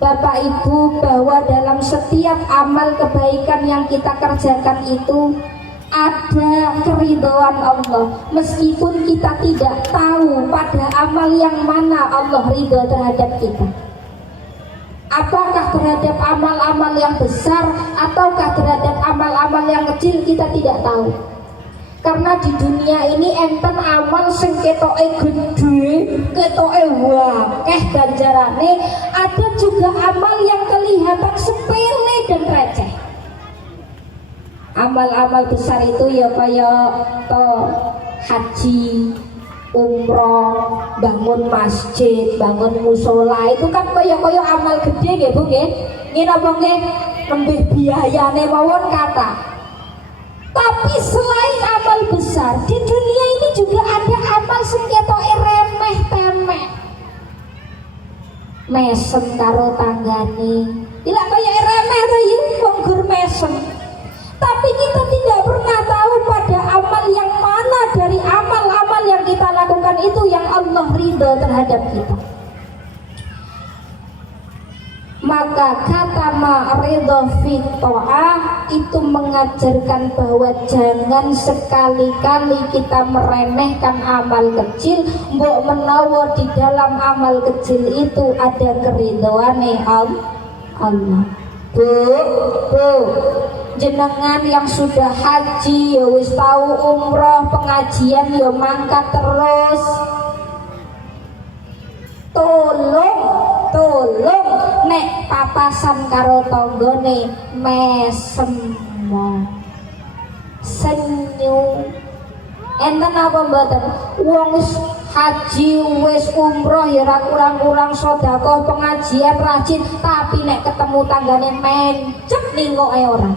Bapak Ibu, bahwa dalam setiap amal kebaikan yang kita kerjakan itu ada keridhaan Allah, meskipun kita tidak tahu pada amal yang mana Allah ridho terhadap kita. Apakah terhadap amal-amal yang besar ataukah terhadap amal-amal yang kecil, kita tidak tahu. Karena di dunia ini enten amal sing ketoke gede, ketoke wakeh ganjarane, ada juga amal yang kelihatan sepele dan receh. Amal-amal besar itu ya kayak haji, umroh, bangun masjid, bangun musola, itu kan kaya amal gede nggih Bu nggih. Nggih napa nggih? Nembih biayane mawon kata. Tapi selain amal besar, di dunia ini juga ada amal sing ketoke remeh temeh. Mesem karo tanggane. Ila kaya remeh ta yen wong gur mesem. Tapi kita tidak pernah tahu pada amal yang mana dari amal-amal yang kita lakukan itu yang Allah ridho terhadap kita. Maka kata ma'ridho fi ta'ah itu mengajarkan bahwa jangan sekali-kali kita meremehkan amal kecil, mbok menawa di dalam amal kecil itu ada keridhoane Allah. Bu, jenengan yang sudah haji ya wis tahu, umroh, pengajian ya mangkat terus. Tolong nek papasan karo tanggane mesem senyum. Enten apa mboten? Wong wis haji wis umroh ya ora kurang-kurang sedekah, pengajian rajin, tapi nek ketemu tanggane mencep ningoke ora.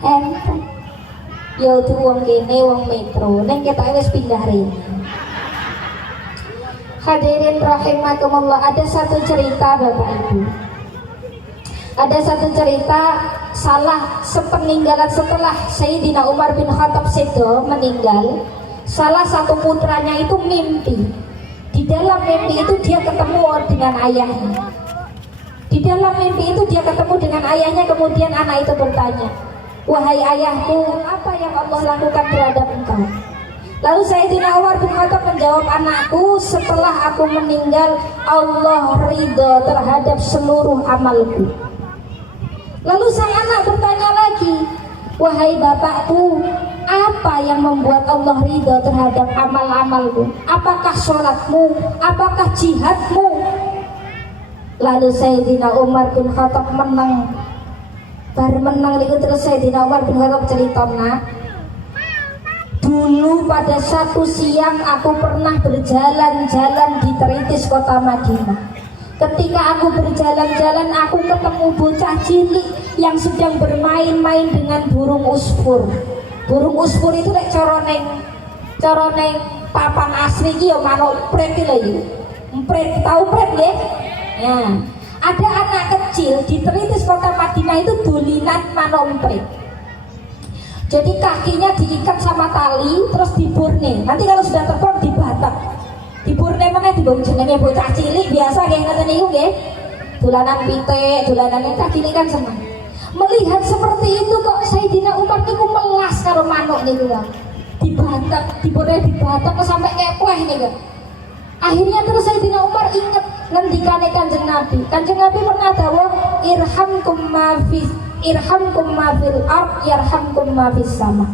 Enten. Ya tuh wong kene wong metro, ning ketok wis pindah rene. Hadirin rahimakumullah, ada satu cerita Bapak Ibu. Ada satu cerita salah sepeninggalan setelah Sayyidina Umar bin Khattab Sedo meninggal, salah satu putranya itu mimpi. Di dalam mimpi itu dia ketemu dengan ayahnya. Di dalam mimpi itu dia ketemu dengan ayahnya, kemudian anak itu bertanya, "Wahai ayahku, apa yang Allah lakukan terhadap engkau?" Lalu Sayyidina Umar bin Khattab menjawab, "Anakku, setelah aku meninggal, Allah ridho terhadap seluruh amalku." Lalu sang anak bertanya lagi, "Wahai bapakku, apa yang membuat Allah ridho terhadap amal-amalmu? Apakah sholatmu? Apakah jihadmu?" Lalu Sayyidina Umar bin Khattab menang. Baru menang itu terus Sayyidina Umar bin Khattab cerita, "Nak, dulu pada satu siang aku pernah berjalan-jalan di terintis kota Madinah. Ketika aku berjalan-jalan, aku ketemu bocah cilik yang sedang bermain-main dengan burung usfur. Burung usfur itu nek cara neng papan asli iki ya manuk pret iki lho. Pret, tahu pret nggih? Ya. Ada anak kecil di terintis kota Madinah itu dolinan manuk pret. Jadi kakinya diikat sama tali terus diburne. Nanti kalau sudah terbang dibatak. Diburne mana dibong jenenge bocah cilik biasa kayak ngoten niku nggih. Dolanan pitik, dolanan tak cilik kan semua. Melihat seperti itu kok Sayyidina Umar niku melas karo manuk niku ya. Dibatak, diburne dibatak sampai kepleh niku. Akhirnya terus Sayyidina Umar ingat ngendikane Kanjeng Nabi. Kanjeng Nabi pernah dawuh, irhamkum ma fil ard yarhamkum ma fis sama.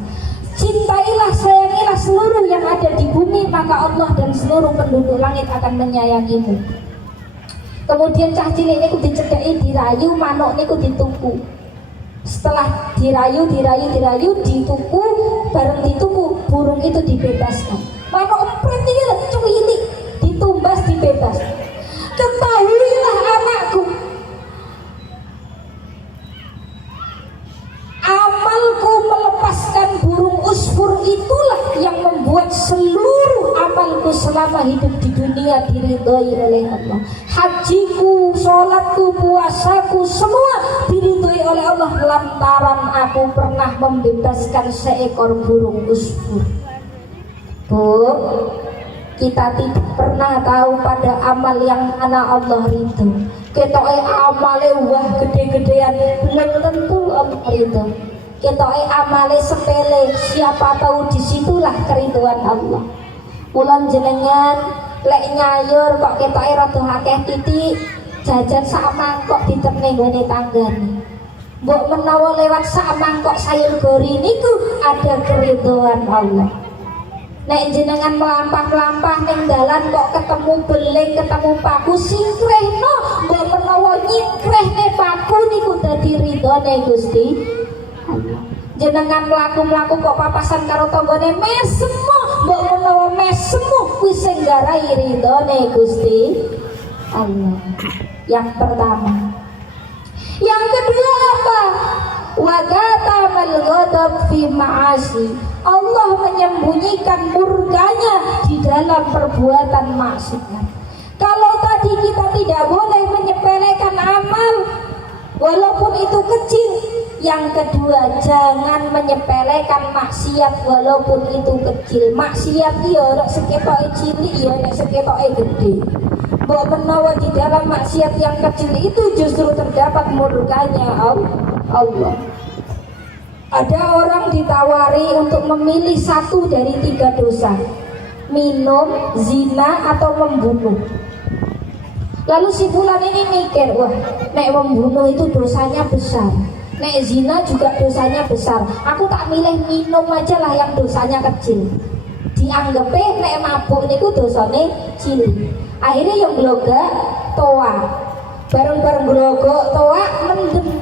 Cintailah, sayangilah seluruh yang ada di bumi, maka Allah dan seluruh penduduk langit akan menyayangimu. Kemudian cah cilik niku dicedhaki, dirayu, manuk niku dituku. Setelah dirayu, dituku, bareng dituku, burung itu dibebaskan. Manuk empret iki lho cuwilik, ditumbas, dibebas. Ketahuilah anakku, amalku melepaskan burung usfur itulah yang membuat seluruh amalku selama hidup di dunia diridhoi oleh Allah. Hajiku, sholatku, puasaku, semua diridhoi oleh Allah lantaran aku pernah membebaskan seekor burung usfur. Bu, kita tidak pernah tahu pada amal yang mana Allah ridho. Ketoke amale wah gede-gedean, belum tentu Allah ridho. Ketoke amale sepele, siapa tahu disitulah keriduan Allah. Ulang jenengan lek nyayur kok ketoke rada akeh titik jajan sak mangkok diterne nggone tanggane. Mbok menawa lewat sak mangkok sayur gori niku ada keridhaan Allah. Nek jenengan melampah-lampah ning dalan kok ketemu beling, ketemu paku singkrehno, mbok menawa nyingkrehne paku niku dadi ridhone Gusti Allah. Jenengan mlaku-mlaku kok papasan karo tanggane mesemu, mbok menawa mesemu kuwi sing nggarai ridhone Gusti Allah. Yang pertama. Yang kedua apa? Wagatamal ghadab fi ma'asi. Allah menyembunyikan murkanya di dalam perbuatan maksiat. Kalau tadi kita tidak boleh menyepelekan amal walaupun itu kecil, yang kedua jangan menyepelekan maksiat walaupun itu kecil. Maksiat ya ora seketoke cilik ya nek seketoke gede. Mbok menawa di dalam maksiat yang kecil itu justru terdapat murkanya Allah. Ada orang ditawari untuk memilih satu dari 3 dosa, minum, zina, atau membunuh. Lalu si fulan ini mikir, wah, nek membunuh itu dosanya besar, nek zina juga dosanya besar, aku tak milih minum aja lah yang dosanya kecil. Dianggapnya nek mabuk niku dosane cilik. Akhirnya yang glogak toa, bareng-bareng glogok toa mendem,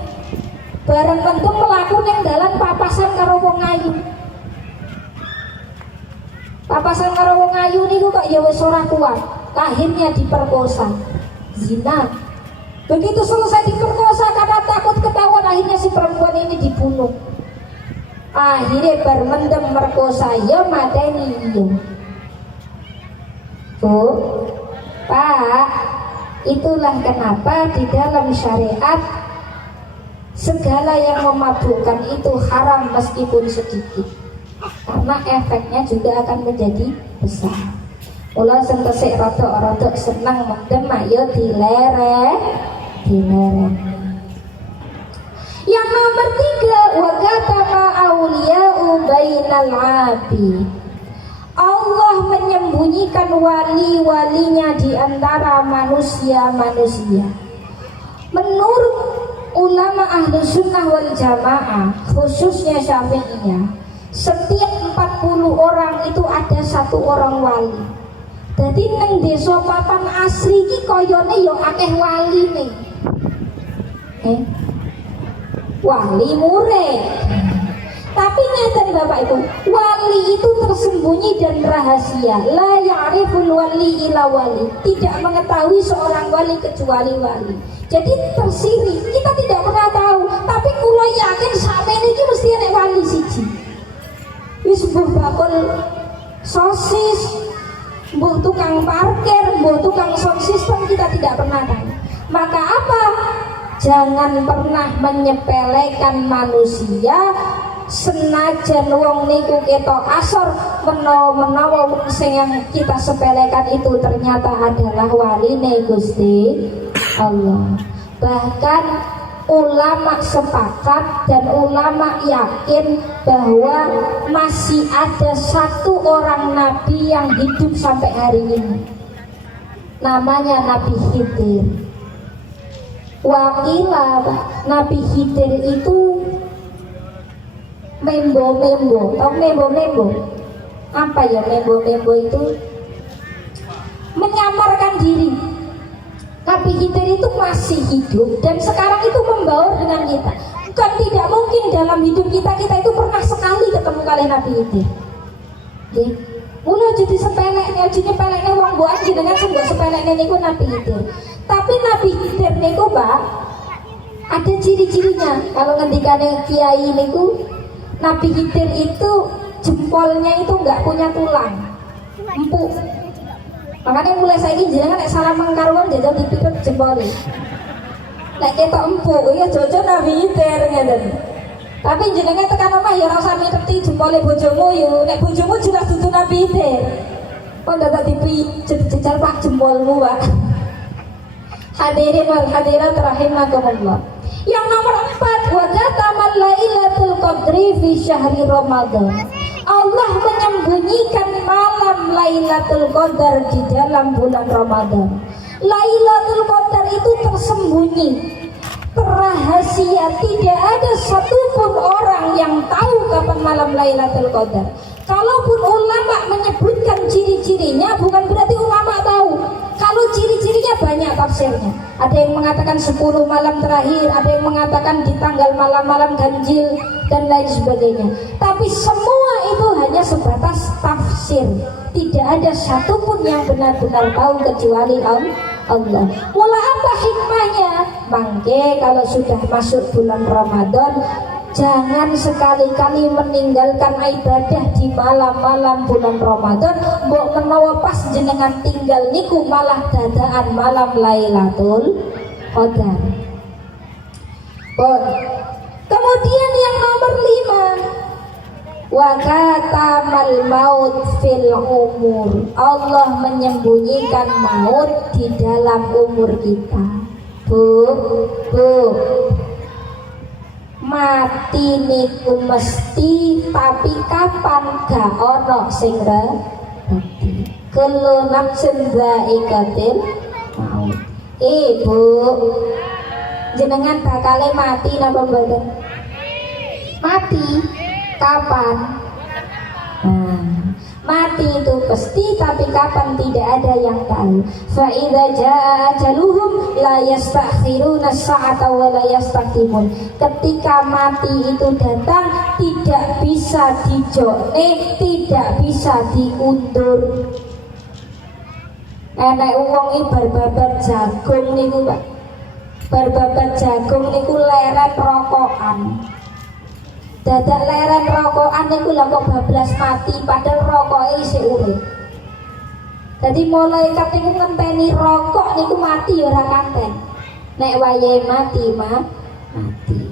bareng mendem melaku neng dalan papasan karo wong ayu. Papasan karo wong ayu niku kok ya wis ora kuat, akhirnya diperkosa, zina. Begitu selesai diperkosa karena takut ketahuan, akhirnya si perempuan ini dibunuh. Akhirnya bermendem merkosa ya mateni iya. Bu, Pak, itulah kenapa di dalam syariat segala yang memabukkan itu haram meskipun sedikit, karena efeknya juga akan menjadi besar. Mula sing tesik rada-rada seneng mendem ayo dilereh. Yang nomor 3, wagatama auliya'u bainal abid. Allah menyembunyikan wali-walinya di antara manusia-manusia. Menurut ulama ahlu sunnah wal jamaah, khususnya Syafi'iyah, setiap 40 orang itu ada 1 orang wali. Jadi neng desa papan asri ki koyone yo akeh wali nih. Wali murid. Tapi ngeten Bapak Ibu, wali itu tersembunyi dan rahasia. La ya'riful wali ila wali. Tidak mengetahui seorang wali kecuali wali. Jadi tersiri, kita tidak pernah tahu. Tapi kula yakin sampeyan iki mesti ana wali siji. Wis mbuh bakul sosis, mbuh tukang parkir, mbuh tukang sound system, kita tidak pernah tahu. Maka apa? Jangan pernah menyepelekan manusia. Senajan wong niku ketok asor, menawa sing yang kita sepelekan itu ternyata adalah waline Gusti Allah. Bahkan ulama sepakat dan ulama yakin bahwa masih ada 1 orang nabi yang hidup sampai hari ini. Namanya Nabi Khidir. Wakila Nabi Khidir itu membo-membo. Tahu membo-membo? Apa ya membo-membo itu? Menyamarkan diri. Nabi Khidir itu masih hidup dan sekarang itu membaur dengan kita. Bukan tidak mungkin dalam hidup kita itu pernah sekali ketemu kali Nabi Khidir. Nggih. Mula jadi sepeleknya, jadi peleknya wong mbok jenengan sing mbok sepelekne niku Nabi Khidir. Tapi Nabi Khidir niku, Pak, ada ciri-cirinya. Kalau ngendikane kiai niku, Nabi Khidir itu jempolnya itu enggak punya tulang, empuk. Makanya mulai saiki jenengan nek salah mengkaruan jajal dipikir jempolnya. Nek ketok empuk, iya jojo Nabi Khidir ngeten. Tapi jenengan tekan omah ya ora usah ngerti jempolnya bojomu yo. Nek bojomu jelas dudu Nabi Khidir. Kok ndak jejal Pak jempolmu, Pak. Hadirin wal hadirat rahimakumullah. Yang nomor 4, wajatamal lailatul qadri fi syahri Ramadan. Allah menyembunyikan malam Lailatul Qadar di dalam bulan Ramadan. Lailatul Qadar itu tersembunyi, rahasia, tidak ada satupun orang yang tahu kapan malam Lailatul Qadar. Kalaupun ulama menyebutkan ciri-cirinya, bukan berarti ulama tahu. Kalau ciri-cirinya banyak tafsirnya. Ada yang mengatakan 10 malam terakhir, ada yang mengatakan di tanggal malam-malam ganjil, dan lain sebagainya. Tapi semua itu hanya sebatas tafsir. Tidak ada satupun yang benar-benar tahu kecuali Allah. Mula apa hikmahnya? Mangke kalau sudah masuk bulan Ramadan, jangan sekali-kali meninggalkan ibadah di malam-malam bulan Ramadan. Mbok menawa pas jenengan tinggal niku malah dadaan malam Lailatul Qadar. Kemudian yang nomor 5, wa katamal maut fil umur. Allah menyembunyikan maut di dalam umur kita. Bu, mati niku mesti, tapi kapan gak ono sing mati. Kullu nafsin dha'iqatul maut. Bu, jenengan bakale mati napa mboten? Mati kapan? Mati itu pasti, tapi kapan tidak ada yang tahu. Fa idza jaa ajaluhum la yastakhiruna sa'ata wa la yastaqdimun. Ketika mati itu datang, tidak bisa dijokne, tidak bisa diundur. Enek wong iki bar-babar jagung niku, Pak. Bar-babar jagung niku leret rokokan. Dadak leren rokokan niku lha kok bablas mati padahal rokoke isih urip. Dadi malaikat niku ngenteni rokok niku mati ya ora kanten. Nek wayahe mati mati.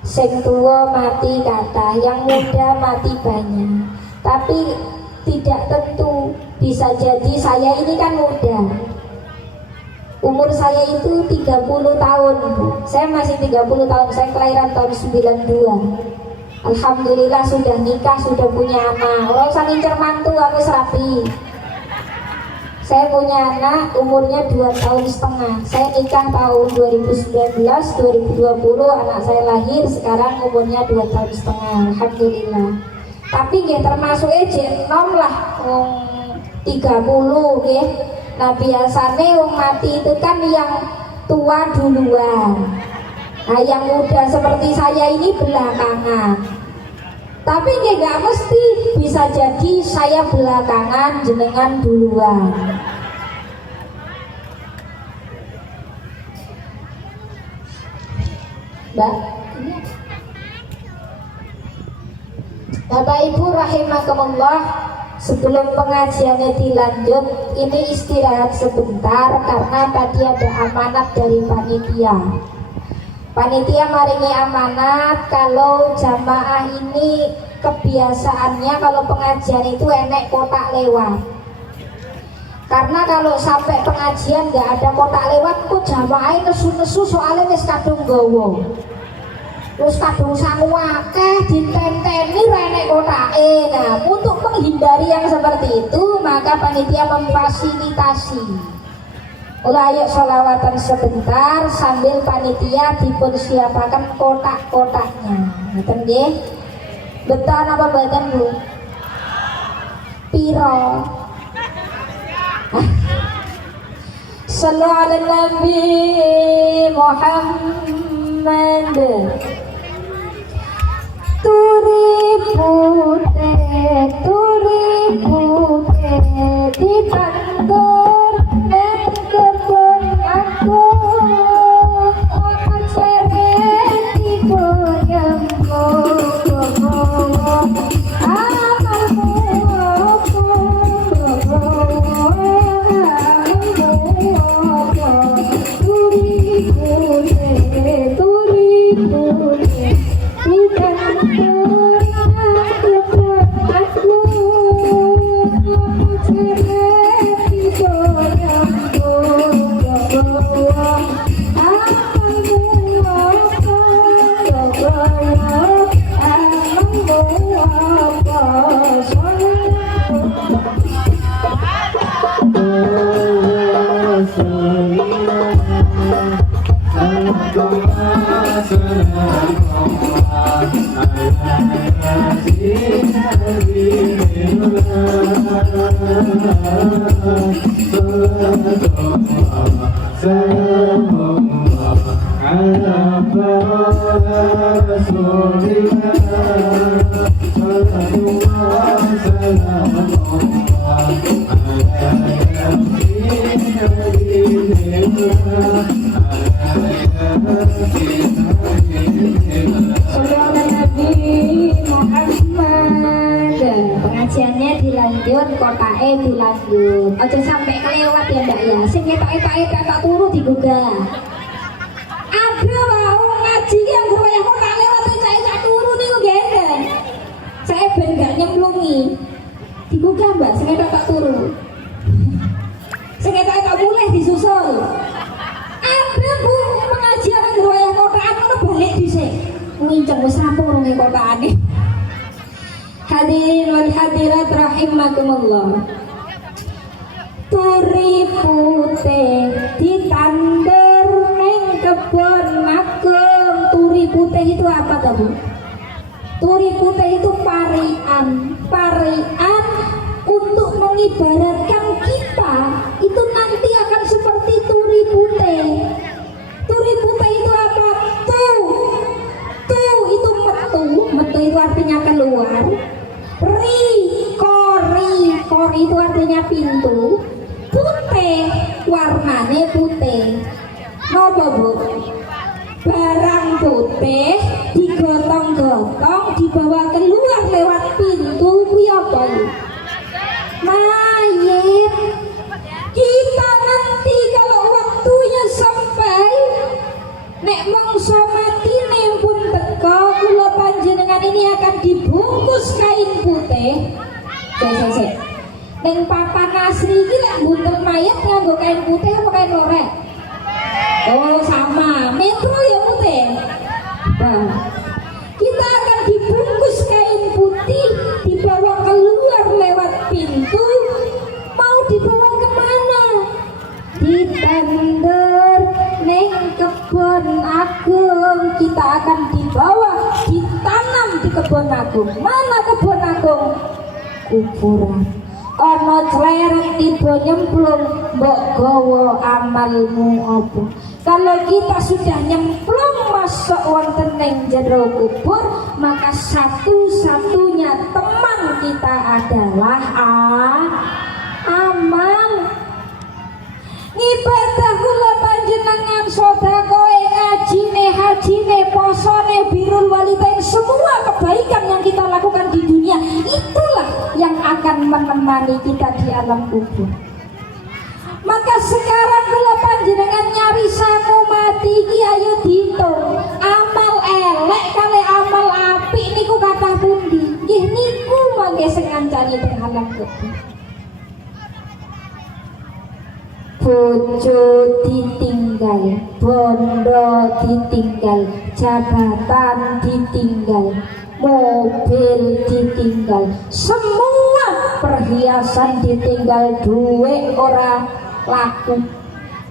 Sing tuwa mati kathah, yang muda mati banyak. Tapi tidak tentu, bisa jadi saya ini kan muda. Umur saya itu 30 tahun, Bu. Saya masih 30 tahun, saya kelahiran tahun 92. Alhamdulillah sudah nikah, sudah punya anak. Ora usah ngincer mantu, aku serapi. Saya punya anak umurnya 2,5 tahun. Saya nikah tahun 2019, 2020 anak saya lahir, sekarang umurnya 2,5 tahun. Alhamdulillah. Tapi nggih termasuk enom lah 30 nggih. Nah biasanya wong mati itu kan yang tua duluan. Nah yang muda seperti saya ini belakangan. Tapi nggak mesti, bisa jadi saya belakangan, jenengan duluan. Mbak, Bapak Ibu rahimakumullah, sebelum pengajiannya dilanjut, ini istirahat sebentar karena tadi ada amanat dari panitia. Panitia maringi amanat kalau jamaah ini kebiasaannya kalau pengajian itu enek kotak lewat. Karena kalau sampai pengajian nggak ada kotak lewat, kok jamaahnya nesu-nesu soalnya wis kadung gowo. Terus kadung sangu akeh ditenteni ra enek kotake. Nah, untuk menghindari yang seperti itu, maka panitia memfasilitasi. Ayo sholawatan sebentar sambil panitia dipersiapkan kotak-kotaknya. Ngoten nggih. Betul apa mboten, Bu? Piro? Sallallahu alaihi Nabi Muhammad. Turi pute di tandur dan kebun aku, seret di goyangmu, amalmu turi pute di tandur apa Pengajiannya dilanjut, kotae dilanjut. Aja sampai kelewat ya mbak ya. Sing ketok tak turu digugah. Ada mau ngaji yang berwayah kotak lewat saya turu nih gendeng. Saya ben gak nyemplungi. Digugah mbak, sing ketok tak turu. Sing ketok tak boleh disusul. Ada bu pengajian yang berwayah kotak ngono balik dhisik. Nginceng wis rampung rong kotakane. Hadirin wal hadirat rahimakumullah. Turi putih ditandur neng kebon agung. Turi putih itu apa tahu? Turi putih itu parian. Parian untuk mengibaratkan kita itu nanti akan seperti turi putih. Turi putih itu apa? Tuh itu metu itu artinya keluar. Kori itu artinya pintu. Putih warnanya putih. Nopo bu? Barang putih digotong-gotong dibawa keluar lewat pintu. Apa bu? Mayit. Kita nanti kalau waktunya sampai nek mongso mati pun teko kula panjenengan ini akan dibungkus kain putih. Sik. Ning papan asri iki lek buntel mayat nganggo kain putih apa kain lorek? Oh sama, metro ya putih. Nah, kita akan dibungkus kain putih, dibawa keluar lewat pintu. Mau dibawa kemana? Ditandur neng kebon agung. Kita akan dibawa, ditanam di kebon agung. Mana kebon agung? Kuburan. Ono clerek tiba nyemplung, mbok gawa amalmu apa? Kalau kita sudah nyemplung masuk wonten ning jero kubur, maka satu-satunya teman kita adalah amal. Ibadah kula panjenengan, sedekah, ngajine, hajine, posone, birrul walidain, semua kebaikan yang kita lakukan di dunia itulah yang akan menemani kita di alam kubur. Maka sekarang kula panjenengan nyari samu mati iki ayo diitung. Amal elek kali amal apik niku kathah pundi? Nggih niku mangke sing ngancani teng alam kubur. Bojo ditinggal, bondo ditinggal, jabatan ditinggal, mobil ditinggal, semua perhiasan ditinggal, duit ora laku.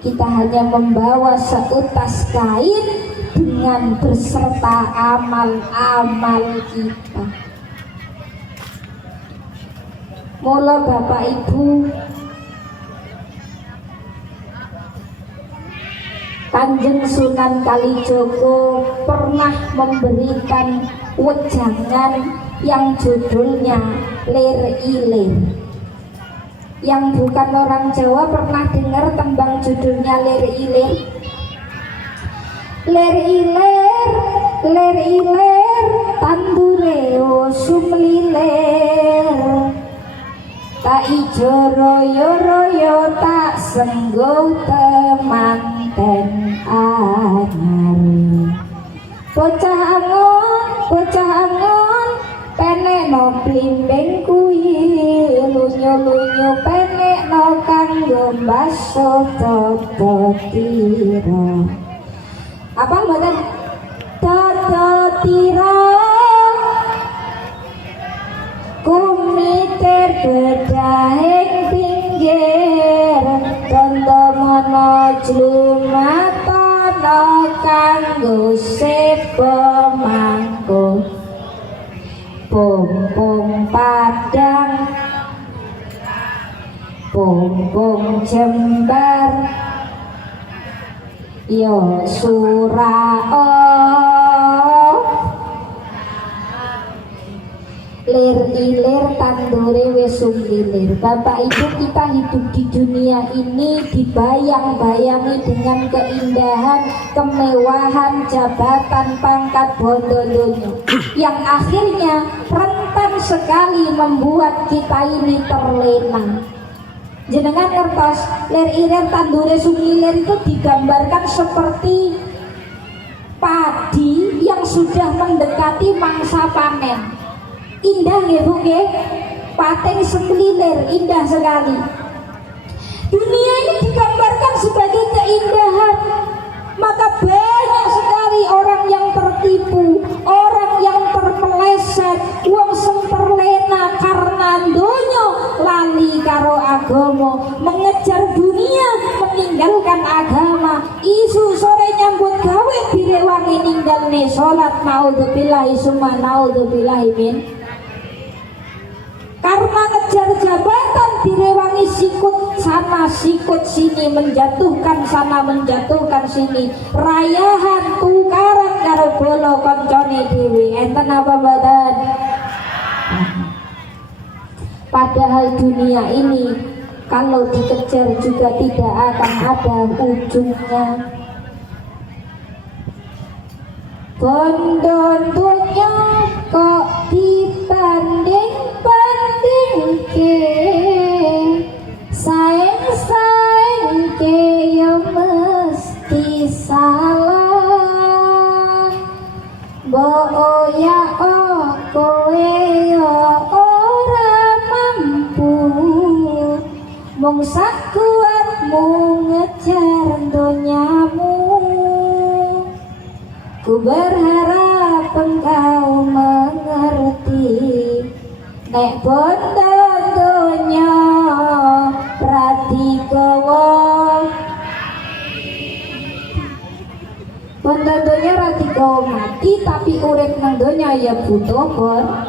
Kita hanya membawa seutas kain dengan berserta amal-amal kita. Mula Bapak Ibu, Kanjeng Sunan Kalijogo pernah memberikan wejangan yang judulnya Lir Ilir. Yang bukan orang Jawa pernah dengar tembang judulnya Lir Ilir? Lir ilir, lir ilir, tandure usum lilir. Tak ijo royo-royo tak senggo temanten anyar. Bocah angon, penek no blimbing kuwi, lunyo-lunyo penek no kanggo mbaso toto tira. Apa mboten? Toto tira kumiter bedahing pinggir, tontomono jlumatono kang nganggo sebo mangko pompong padang pompong jembar yo surao lir ilir tandure wis sumilir. Bapak Ibu, kita hidup di dunia ini dibayang-bayangi dengan keindahan, kemewahan, jabatan, pangkat, bondo donya yang akhirnya rentan sekali membuat kita ini terlena. Jenengan ngertos lir ilir tandure sumilir itu digambarkan seperti padi yang sudah mendekati mangsa panen. Indah ya Bu nggih, pating semelilir, indah sekali. Dunia ini digambarkan sebagai keindahan, maka banyak sekali orang yang tertipu, orang yang terpeleset, wong sing terlena karena donya lali karo agama, mengejar dunia meninggalkan agama, isu sore nyambut gawe direwangi ninggalne salat, naudzubillahi summa naudzubillahi min. Karena ngejar jabatan direwangi sikut sana sikut sini, menjatuhkan sana menjatuhkan sini, rayahan tukaran karo bolo koncone dewi. Enten apa badan? Padahal dunia ini kalau dikejar juga tidak akan ada ujungnya. Bondon dunia kok dibanding-banding ke, saing-saing ke ya mesti salah. Bo ya oh kowe ya ora mampu, mung sakuatmu ngejar donyamu. Ku berharap engkau mengerti, nek bondo donya pratigawa. Bondo donya pratigawa mati, tapi urip nang donya ya butuh bondo.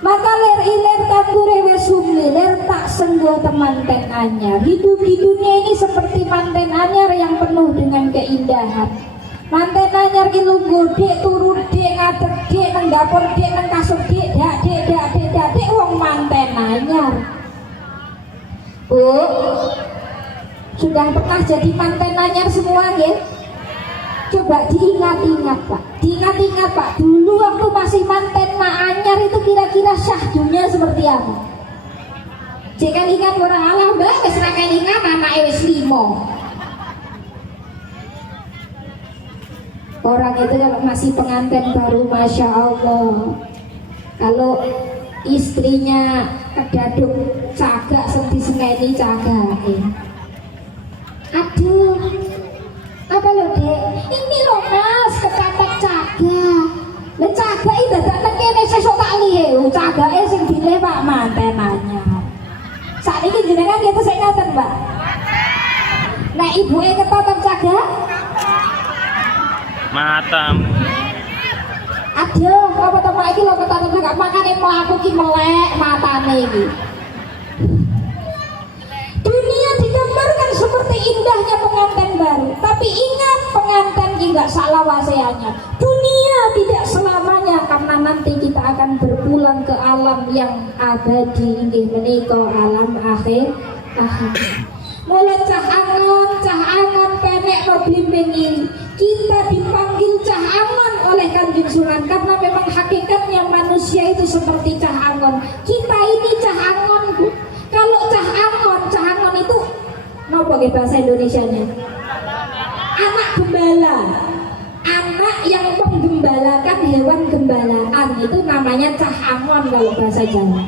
Maka lir ilir tandure wis sumilir, tak senggo temanten anyar. Hidup di dunia ini seperti manten anyar yang penuh dengan keindahan. Manten anyar ki lungguh dik, turu dik, ngadeg dik, nang dapur dik, nang kasur dik, dak wong manten anyar. Bu, sudah pernah jadi manten anyar semua nggih? Coba diingat-ingat Pak, diingat-ingat Pak, dulu waktu masih manten anyar itu kira-kira syahdunya seperti apa? Jika ingat orang Allah mbak, wis ra ingat anake wis 5. Orang itu kalau masih pengantin baru, Masya Allah, kalau istrinya kedaduk cagak sedih sengeni cagak, aduh apa lo dek, ini lo mas ketatak cagak, le cagak itu datang kene sesok tak lihe, cagaknya sing dile pak mantenanya. Saat ini jenengan gitu saya ngatain mbak. Nah ibu ketatak cagak matam. Aduh, apa teman iki lho ketatak cagak makane mlaku ki melek matane iki. Dunia digambarkan seperti indahnya pengantin baru, tapi ingat pengantin enggak salah waseannya. Dunia tidak selamanya, karena nanti kita akan berpulang ke alam yang abadi, inggih menika alam akhir. Mulai cah angon penek no blimbing, kita dipanggil cah angon oleh Kanjeng Sunan karena memang hakikatnya manusia itu seperti cah angon. Kita ini cah angon Bu. Kalau cah angon itu apa bahasa Indonesianya? Anak gembala, anak yang menggembalakan hewan gembalaan, itu namanya cah angon kalau bahasa Jawa.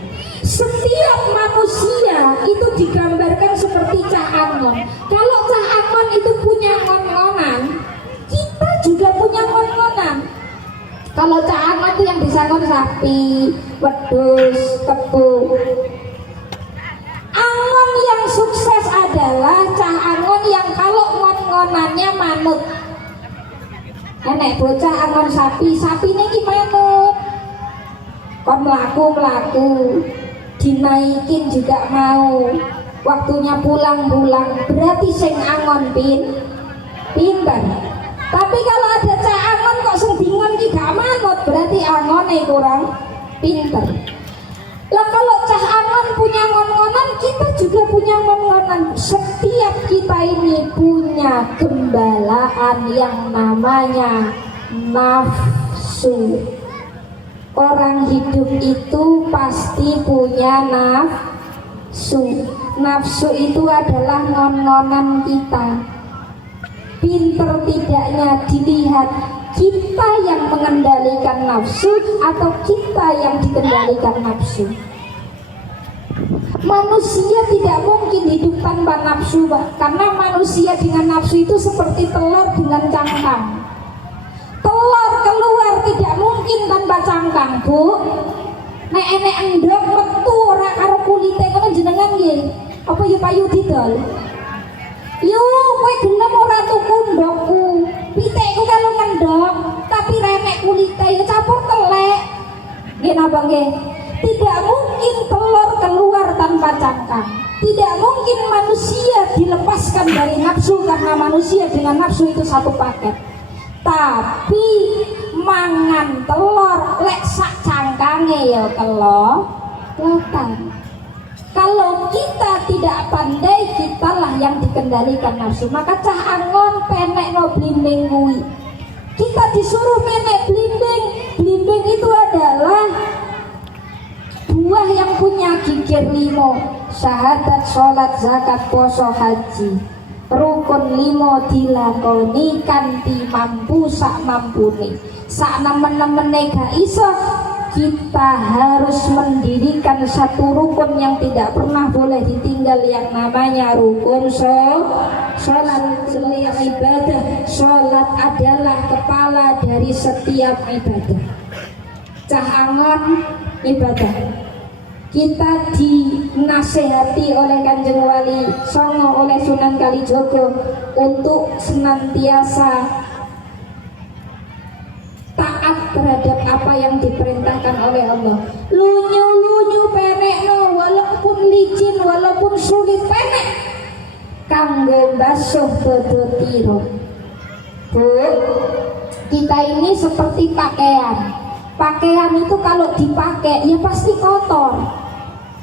Setiap manusia itu digambarkan seperti cah angon. Kalau cah angon itu punya ngon-ngonan, kita juga punya ngon-ngonan. Kalau cah angon itu yang disangkon sapi, wedhus, kebu. Angon yang sukses adalah cah angon yang kalau ngon-ngonannya manut. Nek bocah angon sapi, sapi ini manut. Kon melaku, dinaikin juga mau. Waktunya pulang, berarti sing angon pinter. Tapi kalau ada cah angon kok sing bingung ki gak manut, berarti angone kurang pinter. Lah kalau cah angon punya ngon-ngonan, kita juga punya ngon-ngonan. Setiap kita ini punya gembalaan yang namanya nafsu. Orang hidup itu pasti punya nafsu. Nafsu itu adalah ngon-ngonan kita. Pinter tidaknya dilihat kita yang mengendalikan nafsu atau kita yang dikendalikan nafsu. Manusia tidak mungkin hidup tanpa nafsu, karena manusia dengan nafsu itu seperti telur dengan cangkang. Telur keluar tidak mungkin tanpa cangkang, Bu. Nek enek endok metu ora karo kulite kono jenengan nggih. Apa ya payu didol? Yo, kowe gelem ora tuku ndokku. Pitekku kalau ngendok, tapi remek kulite ya campur telek. Nggih napa nggih? Tidak mungkin telur keluar tanpa cangkang. Tidak mungkin manusia dilepaskan dari nafsu, karena manusia dengan nafsu itu satu paket. Tapi mangan telur lek sak cangkange ya kelotan. Kalau kita tidak pandai, kitalah yang dikendalikan nafsu. Maka cah angon penek no blimbing kuwi. Kita disuruh menek blimbing. Blimbing itu adalah buah yang punya gigir 5. Syahadat, sholat, zakat, poso, haji. Rukun 5 dilakoni kanthi mampu sak mampune. Sak nemen-nemene gak iso, kita harus mendirikan satu rukun yang tidak pernah boleh ditinggal, yang namanya rukun sholat. Setiap ibadah, sholat adalah kepala dari setiap ibadah. Cah angon ibadah. Kita dinasehati oleh Kanjeng Wali Songo, oleh Sunan Kalijogo untuk senantiasa taat terhadap apa yang diperintahkan oleh Allah. Lunyu penekno, walaupun licin, walaupun sulit penek, kanggo basuh dodo tiro. Bu, kita ini seperti pakaian. Pakaian itu kalau dipakai ya pasti kotor.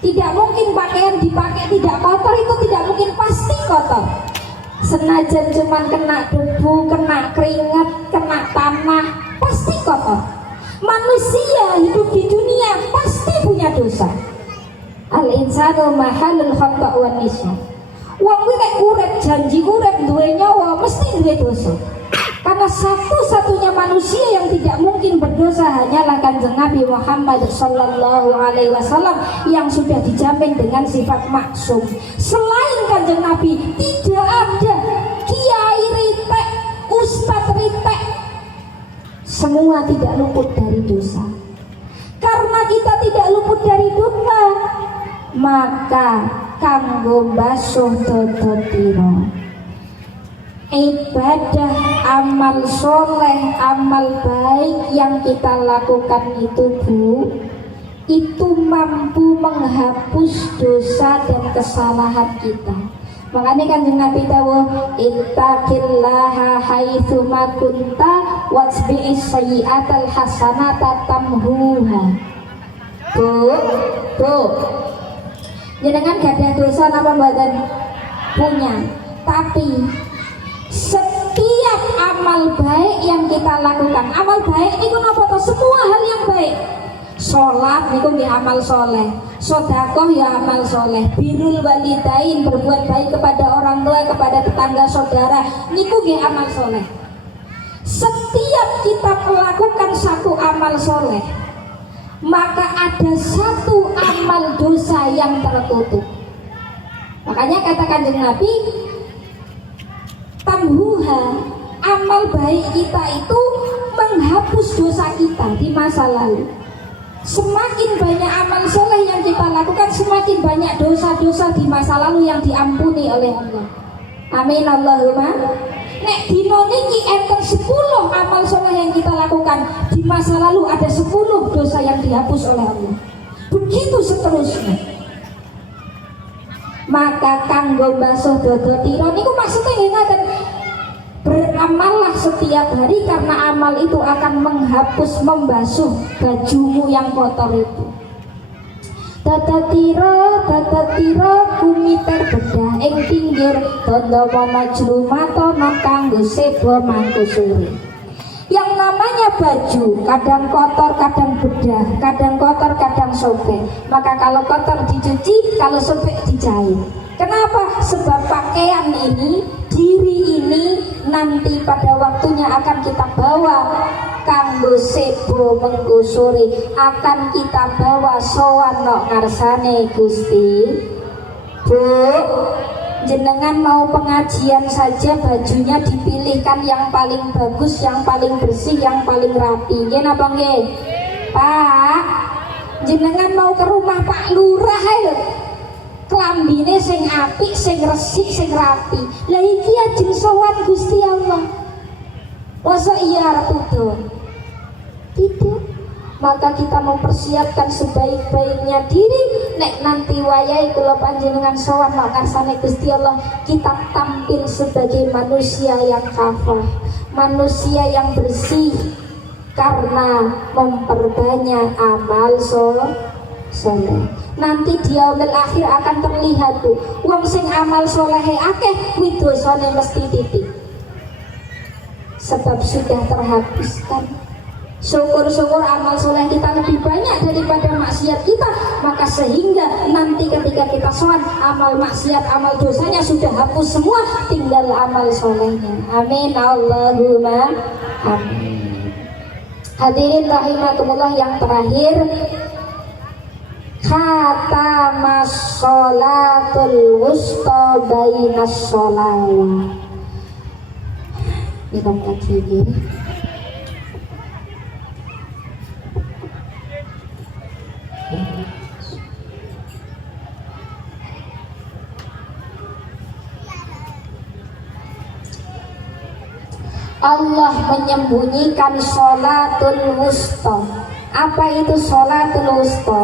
Tidak mungkin pakaian dipakai tidak kotor, itu tidak mungkin, pasti kotor. Senajan cuman kena debu, kena keringat, kena tanah, pasti kotor. Manusia hidup di dunia pasti punya dosa. Al-insanu mahalul khata' wan nisyan. Wong kuwi nek urip janji urip duwe nyawa mesti duwe dosa. Karena satu-satunya manusia yang tidak mungkin berdosa hanyalah Kanjeng Nabi Muhammad sallallahu alaihi wasallam yang sudah dijamin dengan sifat maksum. Selain Kanjeng Nabi tidak ada kiai ritek, ustadz ritek, semua tidak luput dari dosa. Karena kita tidak luput dari dosa, maka kanggo basuh dodo tiro. Ibadah, amal soleh, amal baik yang kita lakukan itu, Bu, itu mampu menghapus dosa dan kesalahan kita. Makanya Kanjeng Nabi dawuh, ittaqillaha haitsu ma kunta wasbi'is sayyi'atal hasanata tamhuha. Bu, jenengan gadah dosa napa mboten? Punya. Tapi setiap amal baik yang kita lakukan, amal baik itu napa to? Semua hal yang baik. Sholat niku nggih amal soleh, sedekah ya amal soleh, birrul walidain, berbuat baik kepada orang tua, kepada tetangga saudara, niku nggih amal soleh. Setiap kita melakukan satu amal soleh, maka ada satu amal dosa yang tertutup. Makanya kata Kanjeng Nabi, tamhuha, amal baik kita itu menghapus dosa kita di masa lalu. Semakin banyak amal soleh yang kita lakukan, semakin banyak dosa-dosa di masa lalu yang diampuni oleh Allah. Amin Allahumma. Nek dino niki enten 10 amal soleh di masa lalu ada 10 dosa yang dihapus oleh Allah. Begitu seterusnya. Maka kanggo basuh dodo tiro niku maksudnya ngaten, beramallah setiap hari karena amal itu akan menghapus, membasuh bajumu yang kotor itu. Tata tiro kumiter bedah ing pinggir tondo mono jlumato kanggo sebo mangku suri. Yang namanya baju kadang kotor, kadang bedah, kadang kotor, kadang sobek. Maka kalau kotor dicuci, kalau sobek dijahit. Kenapa? Sebab pakaian ini, diri ini nanti pada waktunya akan kita bawa kanggo sebo mengko sore, akan kita bawa sowan nok ngarsane Gusti. Bu, jenengan mau pengajian saja bajunya dipilihkan yang paling bagus, yang paling bersih, yang paling rapi. Nggih napa nggih? Pak, jenengan mau ke rumah Pak Lurah ayo. Klambine sing apik, sing resik, sing rapi. Lah iki ajeng sowan Gusti Allah. Masa iya arep udo? Tidak. Maka kita mempersiapkan sebaik-baiknya diri. Nek nanti wayahe kula panjenengan sowan makarsane Gusti Allah, kita tampil sebagai manusia yang kafah, manusia yang bersih karena memperbanyak amal soleh. Nanti di yaumil akhir akan terlihat tuh wong sing amal solehe akeh kuwi dosane mesti titik, sebab sudah terhapuskan. Syukur-syukur amal soleh kita lebih banyak daripada maksiat kita, maka sehingga nanti ketika kita sholat, amal maksiat, amal dosanya sudah hapus semua, tinggal amal solehnya. Amin Allahumma amin. Hadirin rahimakumullah, yang terakhir, khatamas sholatul wusta bainas sholawat. Minum lagi ini. Allah menyembunyikan sholatul wusta. Apa itu sholatul wusta?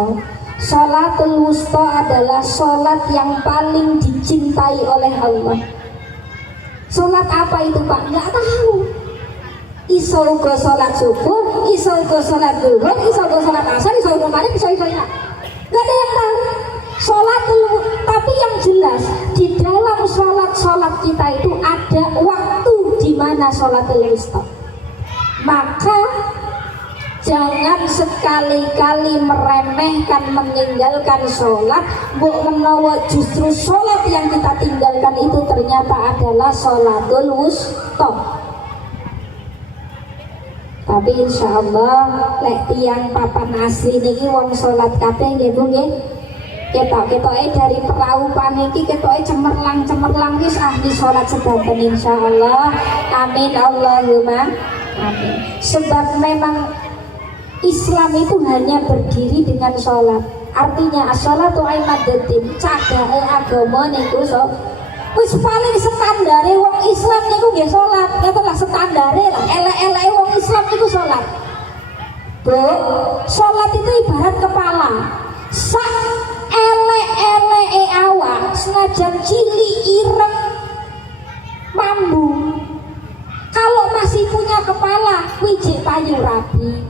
Sholatul wusta adalah sholat yang paling dicintai oleh Allah. Sholat apa itu Pak? Nggak tahu. Iso uga sholat subuh, iso uga sholat duhur, iso uga sholat asar, iso uga maghrib, iso nggak ada yang tahu. Sholatul, tapi yang jelas di dalam sholat kita itu ada waktu di mana sholatul wusta. Maka jangan sekali-kali meremehkan, meninggalkan sholat. Mbok menawa justru sholat yang kita tinggalkan itu ternyata adalah sholatul wusta. Tapi insya Allah lek tiang papan asli niki wong sholat kabeh nggih Bu nggih. Ketok-ketoke dari perahu paniki ketoke cemerlang wis ahli sholat sedanten insya Allah. Amin Allahumma amin. Sebab memang Islam itu hanya berdiri dengan sholat. Artinya as-sholatu imaduddin, cagake agama niku wis paling standare wong Islam niku nggih sholat. Ngoten lah standare lah, elek-eleke wong Islam niku sholat. Bu, sholat itu ibarat kepala. Sak elek-eleke awak senajan cilik ireng mambu, kalau masih punya kepala wijik payu rabi.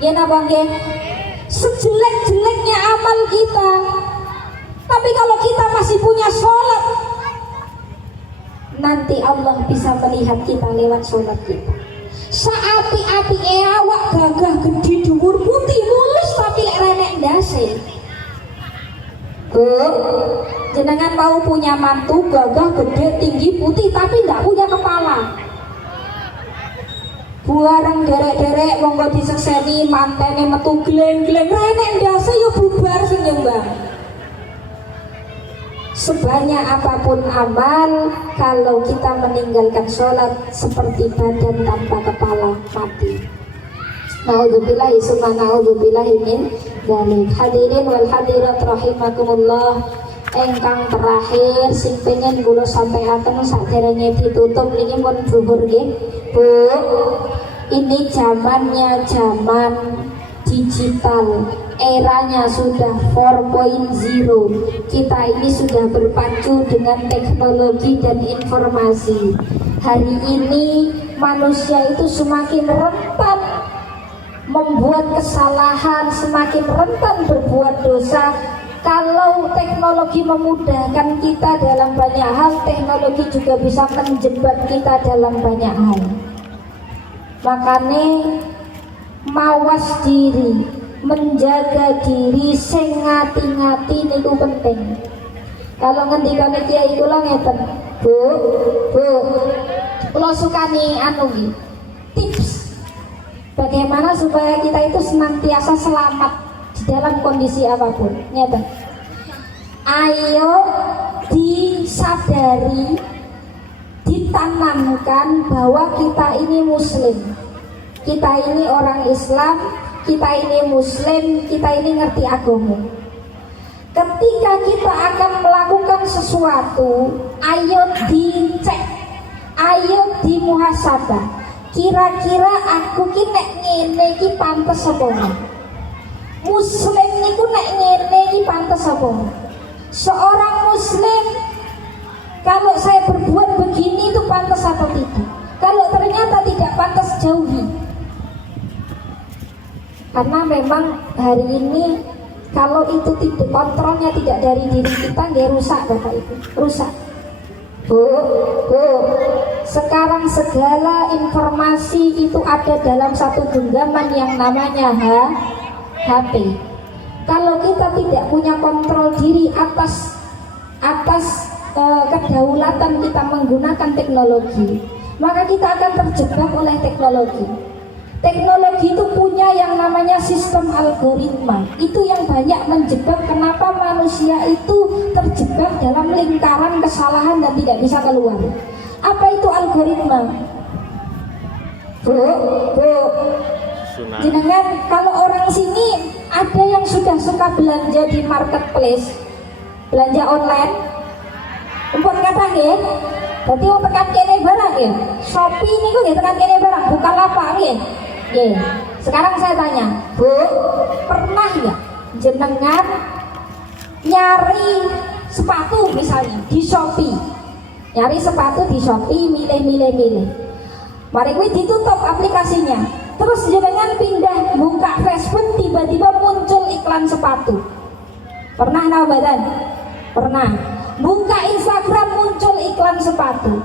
Ya napa nggih? Sejelek-jeleknya amal kita, tapi kalau kita masih punya sholat, nanti Allah bisa melihat kita lewat sholat kita. Saapi-api awak gagah gede dhuwur putih mulus tapi lek renek ndase. Bu, jenengan mau punya mantu gagah gede tinggi putih tapi nggak punya kepala. Buareng derek-derek monggo disekseni mantene metu gleng-gleng renek ndase yo bubar sing nyembah. Sebanyak apapun amal, kalau kita meninggalkan sholat seperti badan tanpa kepala mati. Naudzubillahi summa naudzubillahi min dzalik. Hadirin wal hadirat rahimakumullah. Engkang terakhir sing pengen kula sampaikan saderenge ditutup niki pun zuhur nggih. Bu, Ini zamannya zaman digital, eranya sudah 4.0. Kita ini sudah berpacu dengan teknologi dan informasi. Hari ini manusia itu semakin rentan membuat kesalahan, semakin rentan berbuat dosa. Kalau teknologi memudahkan kita dalam banyak hal, teknologi juga bisa menjebak kita dalam banyak hal. Makanya mawas diri, menjaga diri, sing ngati-ngati niku penting. Kalau ngendikane kiai kula ngeten, Bu, kula sukani anu iki. Tips bagaimana supaya kita itu senantiasa selamat di dalam kondisi apapun. Ngeten. Ayo disadari, ditanamkan bahwa kita ini muslim. Kita ini orang Islam, kita ini muslim, kita ini ngerti agama. Ketika kita akan melakukan sesuatu, ayo dicek, ayo dimuhasabah. Kira-kira aku ki nek ngene ki pantes apa ora? Muslim niku nek ngene ki pantes apa ora? Seorang muslim, kalau saya berbuat begini itu pantas atau tidak? Kalau ternyata tidak pantas, jauhi. Karena memang hari ini kalau itu tidak, kontrolnya tidak dari diri kita, nggak rusak Bapak Ibu, rusak. Bu, sekarang segala informasi itu ada dalam satu genggaman yang namanya HP. Kalau kita tidak punya kontrol diri atas kedaulatan kita menggunakan teknologi, maka kita akan terjebak oleh teknologi. Teknologi itu punya yang namanya sistem algoritma. Itu yang banyak menjebak kenapa manusia itu terjebak dalam lingkaran kesalahan dan tidak bisa keluar. Apa itu algoritma? Bu, jenengan kalau orang sini ada yang sudah suka belanja di marketplace, belanja online. Umpun kata nggih, berarti wong tekan kene barang nggih. Shopee niku nggih tekan kene barang, bukan apa nggih. Nggih. Sekarang saya tanya, Bu, pernah nggak jenengan nyari sepatu misalnya di Shopee? Nyari sepatu di Shopee, milih. Mari kuwi ditutup aplikasinya. Terus jenengan pindah buka Facebook, tiba-tiba muncul iklan sepatu. Pernah napa badan? Pernah. Buka Instagram muncul iklan sepatu.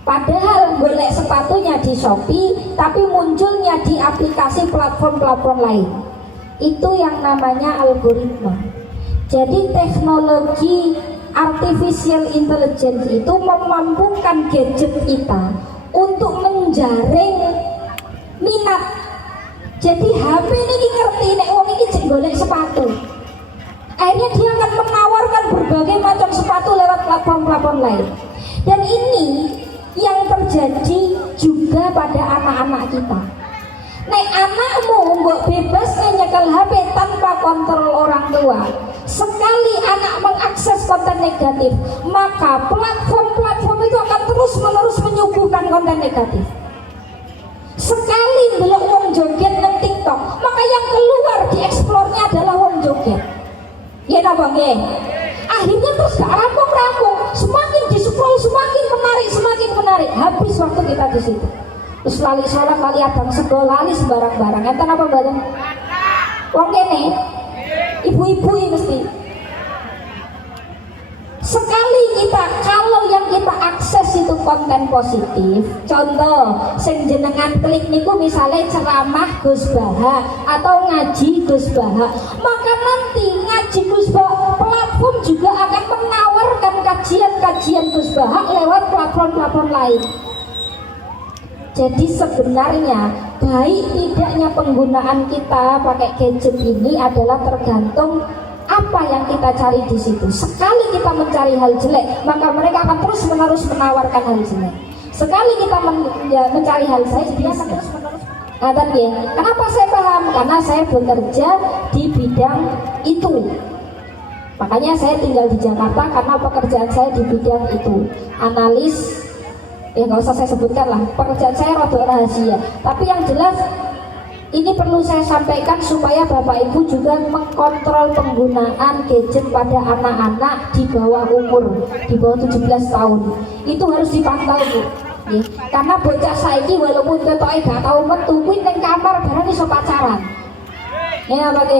Padahal golek sepatunya di Shopee, tapi munculnya di aplikasi platform-platform lain. Itu yang namanya algoritma. Jadi teknologi artificial intelligence itu memampukan gadget kita untuk menjaring minat. Jadi HP ini ngerti nek wong iki jek golek sepatu. Akhirnya dia akan menawarkan berbagai macam sepatu lewat platform-platform lain. Dan ini yang terjadi juga pada anak-anak kita. Nek anakmu mbok bebas nyekel HP tanpa kontrol orang tua, sekali anak mengakses konten negatif, maka platform-platform itu akan terus-menerus menyuguhkan konten negatif. Sekali belum wong joget nang TikTok, maka yang keluar dieksplornya adalah wong joget. Ya napa nggih? Akhirnya terus gak rampung-rampung, semakin di-scroll semakin menarik, habis waktu kita di situ. Terus lali sholat, lali abang sego, lali sembarang-barang. Enten apa bareng? Wong kene, ibu-ibu ini mesti. Sekali kita, kalau yang kita akses itu konten positif, contoh, sing jenengan klik niku misalnya ceramah Gus Baha atau ngaji Gus Baha, maka nanti ngaji Gus Baha platform juga akan menawarkan kajian-kajian Gus Baha lewat platform-platform lain. Jadi sebenarnya baik tidaknya penggunaan kita pakai gadget ini adalah tergantung apa yang kita cari di situ. Sekali kita mencari hal jelek, maka mereka akan terus-menerus menawarkan hal jelek. Sekali kita mencari hal baik, dia akan terus-menerus. Kenapa saya paham? Karena saya bekerja di bidang itu. Makanya saya tinggal di Jakarta karena pekerjaan saya di bidang itu, analis Ya nggak usah saya sebutkan lah, pekerjaan saya rada rahasia. Tapi yang jelas ini perlu saya sampaikan supaya Bapak Ibu juga mengkontrol penggunaan gadget pada anak-anak di bawah umur, di bawah 17 tahun. Itu harus dipantau, Bu. Ya, karena bocah saiki walaupun ketoke gak tau metu kuwi ning kamar barang iso pacaran. Ya, Pak.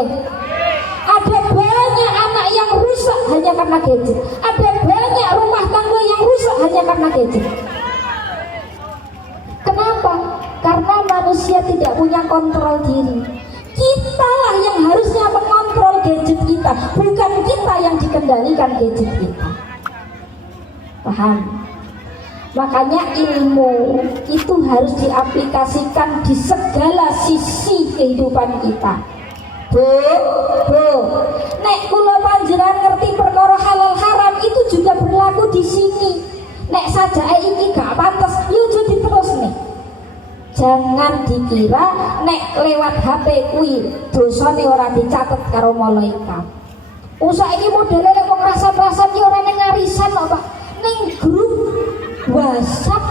Ada banyak anak yang rusak hanya karena gadget. Ada banyak rumah tangga yang rusak hanya karena gadget. Kenapa? Karena manusia tidak punya kontrol diri. Kita lah yang harusnya mengontrol gadget kita, bukan kita yang dikendalikan gadget kita. Paham? Makanya ilmu itu harus diaplikasikan di segala sisi kehidupan kita. Bu, nek kula panjenengan ngerti perkara halal haram itu juga berlaku di sini. Nek sajake iki gak pantes, yo aja diterus nih. Jangan dikira nek lewat HP kuwi dosane ora dicatet karo malaikat. Usah ini modele nek wong rasa-rasa ki ora ning ngarisan kok, Pak. Ning grup WhatsApp.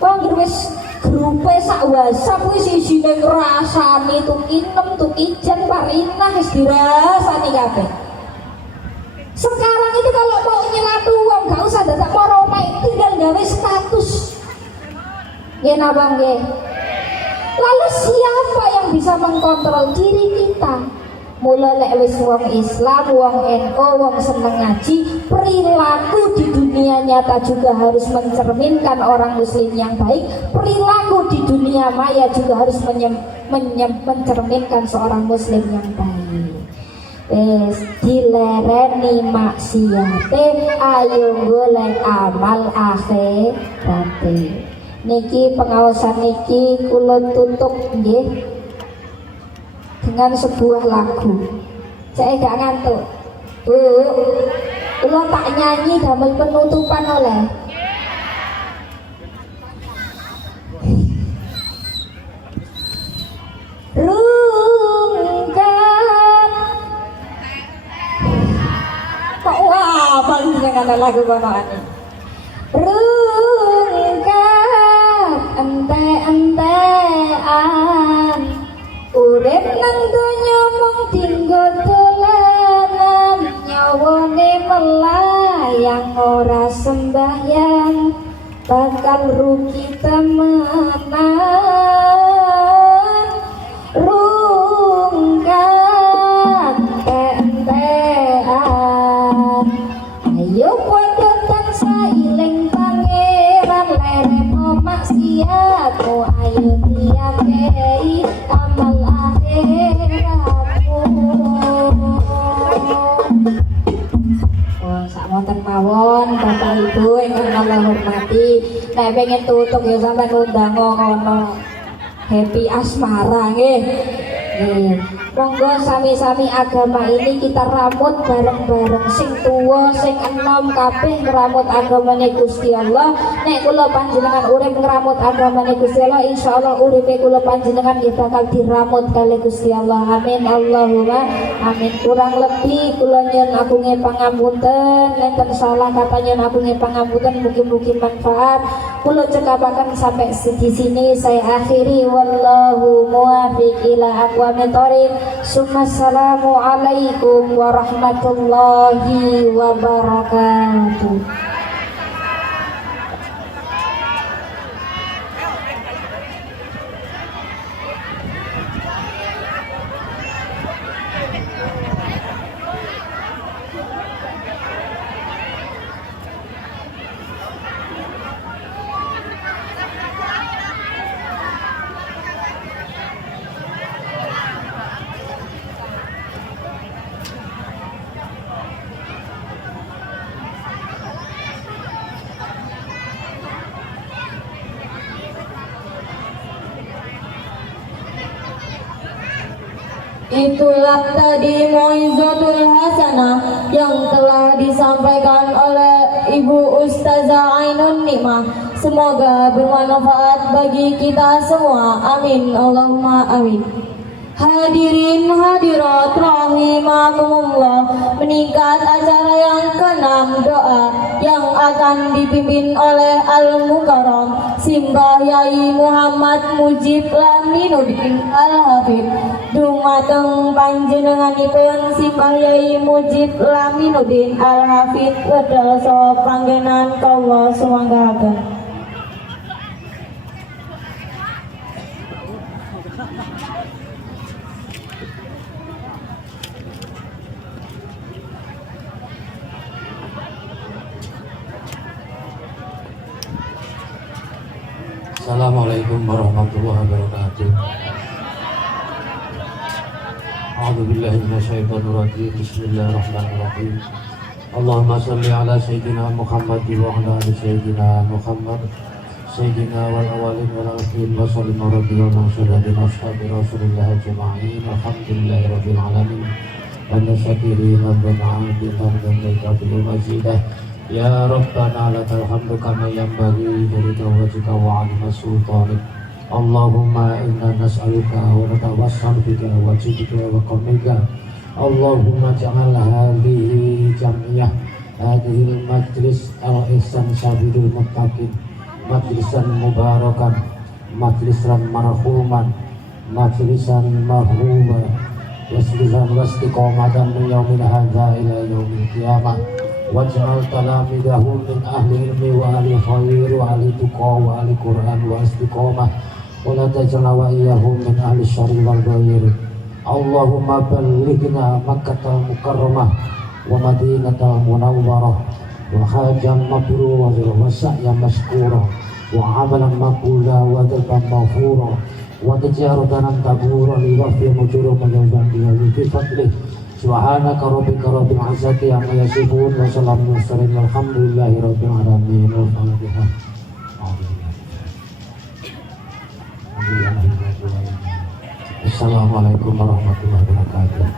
Wong wis grupe sak WhatsApp wis isine ngrasani tuki 6 tuki jan parinah wis dirasani kabeh. Sekarang itu kalau mau nyelatu uang gak usah datang moro omahe, tinggal gawe status. Nggih napa nggih? Lalu siapa yang bisa mengkontrol diri kita? Mula lek wis wong Islam, wong NU, wong seneng ngaji, perilaku di dunia nyata juga harus mencerminkan orang muslim yang baik. Perilaku di dunia maya juga harus mencerminkan seorang muslim yang baik. Dilereni maksiate, ayo golek amal akhirate. Niki pengawasan niki kula tutup nggih dengan sebuah lagu. Saya gak ngantuk, Bu. Kula tak nyanyi damel penutupan oleh. Rungkat. Kok wah, paling dengan lagu konoane. Rungkat ente-entean urip nang donya mung dinggo dolanan, nyawane melayang ora sembahyang, bakal rugi temenan. Rungkat entean, ayo padha tansah eling pangeran, leremo maksiatmu ayo diakei amal akhiratmu. Oh, sak wonten mawon Bapak Ibu ingkang Allah hormati, nek pengen tutup ya sampean undang ngono. Happy asmara nggih. Monggo sami-sami agama ini kita ramut bareng-bareng, sing tuwa sing enom kabeh ngramut agamane Gusti Allah. Nek kula panjenengan urip ngramut agamane Gusti Allah, insyaallah uripe kula panjenengan nggih bakal diramut kali Gusti Allah. Amin Allahumma amin. Kurang lebih kula nyuwun agunge pangapunten, nenten salah kata nyuwun agunge pangapunten, mugi-mugi manfaat. Kula cekapaken sampai di sini saya akhiri, wallahu muwaffiq ila aqwamit thoriq. Assalamualaikum warahmatullahi wabarakatuh. Itulah tadi Moizatul Hasanah yang telah disampaikan oleh Ibu Ustazah Ainun Nikmah. Semoga bermanfaat bagi kita semua. Amin Allahumma amin. Hadirin hadirat rahimakumullah, meningkat acara yang ke-6 doa yang akan dipimpin oleh Al-Mukarram Simbah Yai Muhammad Mujib Laminuddin Al-Hafid. Dumateng panjenenganipun Simbah Yai Mujib Laminuddin Al-Hafid wedal saha panggenan kawula sumanggahaken. Assalamualaikum warahmatullahi wabarakatuh. A'udzu billahi minasyaitonir rajim. Bismillahirrahmanirrahim. Allahumma shalli ala sayyidina Muhammad wa ala ali sayyidina Muhammad. Sayyidina wal awwalin wal akhirin wa sallim radhiyallahu anhu ashabi Rasulillah ajma'in. Alhamdulillahi rabbil alamin. Wa nasyakirin rabbana 'abdan wa mazidah. Ya Rabbana lakal hamdu kama yanbaghi li wajhika wa 'azimi sultanik. Allahumma inna nas'aluka wa natawassalu bika wa jidika wa qamika. Allahumma ja'al hadhihi jam'iyah hadhil majlis al-ihsan sabilul muttaqin majlisan mubarakan majlisan marhuman majlisan mahruman waslisan wastiqomatan min yaumil hadza ila yaumil qiyamah. Waj'al talamidahum min ahli ilmi wa ahli khair wa ahli tuqa wa ahli Qur'an wa istiqamah wa la taj'al wa iyyahum min ahli syarri wal ghair. Allahumma ballighna Makkah mukarramah wa Madinah munawwarah wa hajjan mabrur wa sa'yan mashkura wa amalan maqbula wa dalban maghfura wa tijaratan tabura li wafi mujur majazan bi fadlih. Subhanaka rabbika rabbil izzati amma yasifun wa salamun mursalin walhamdulillahi rabbil alamin. Al-Fatihah. Assalamualaikum warahmatullahi wabarakatuh.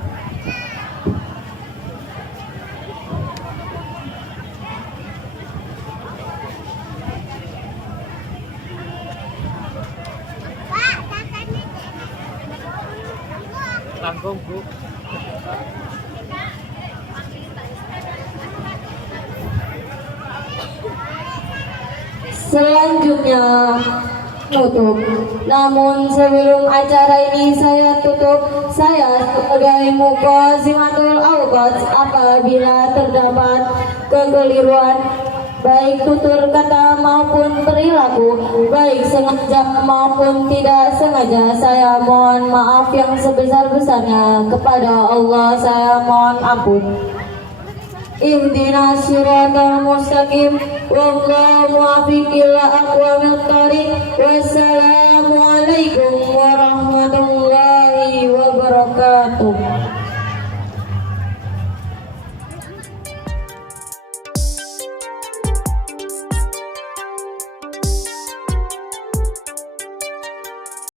Langsung Bu. Selanjutnya nutup. Namun sebelum acara ini saya tutup, saya sebagai muqaddimatul awqat apabila terdapat kekeliruan baik tutur kata maupun perilaku, baik sengaja maupun tidak sengaja, saya mohon maaf yang sebesar-besarnya. Kepada Allah saya mohon ampun. Ihdinas siratal mustaqim wallahu muwaffiq ila aqwamit thoriq.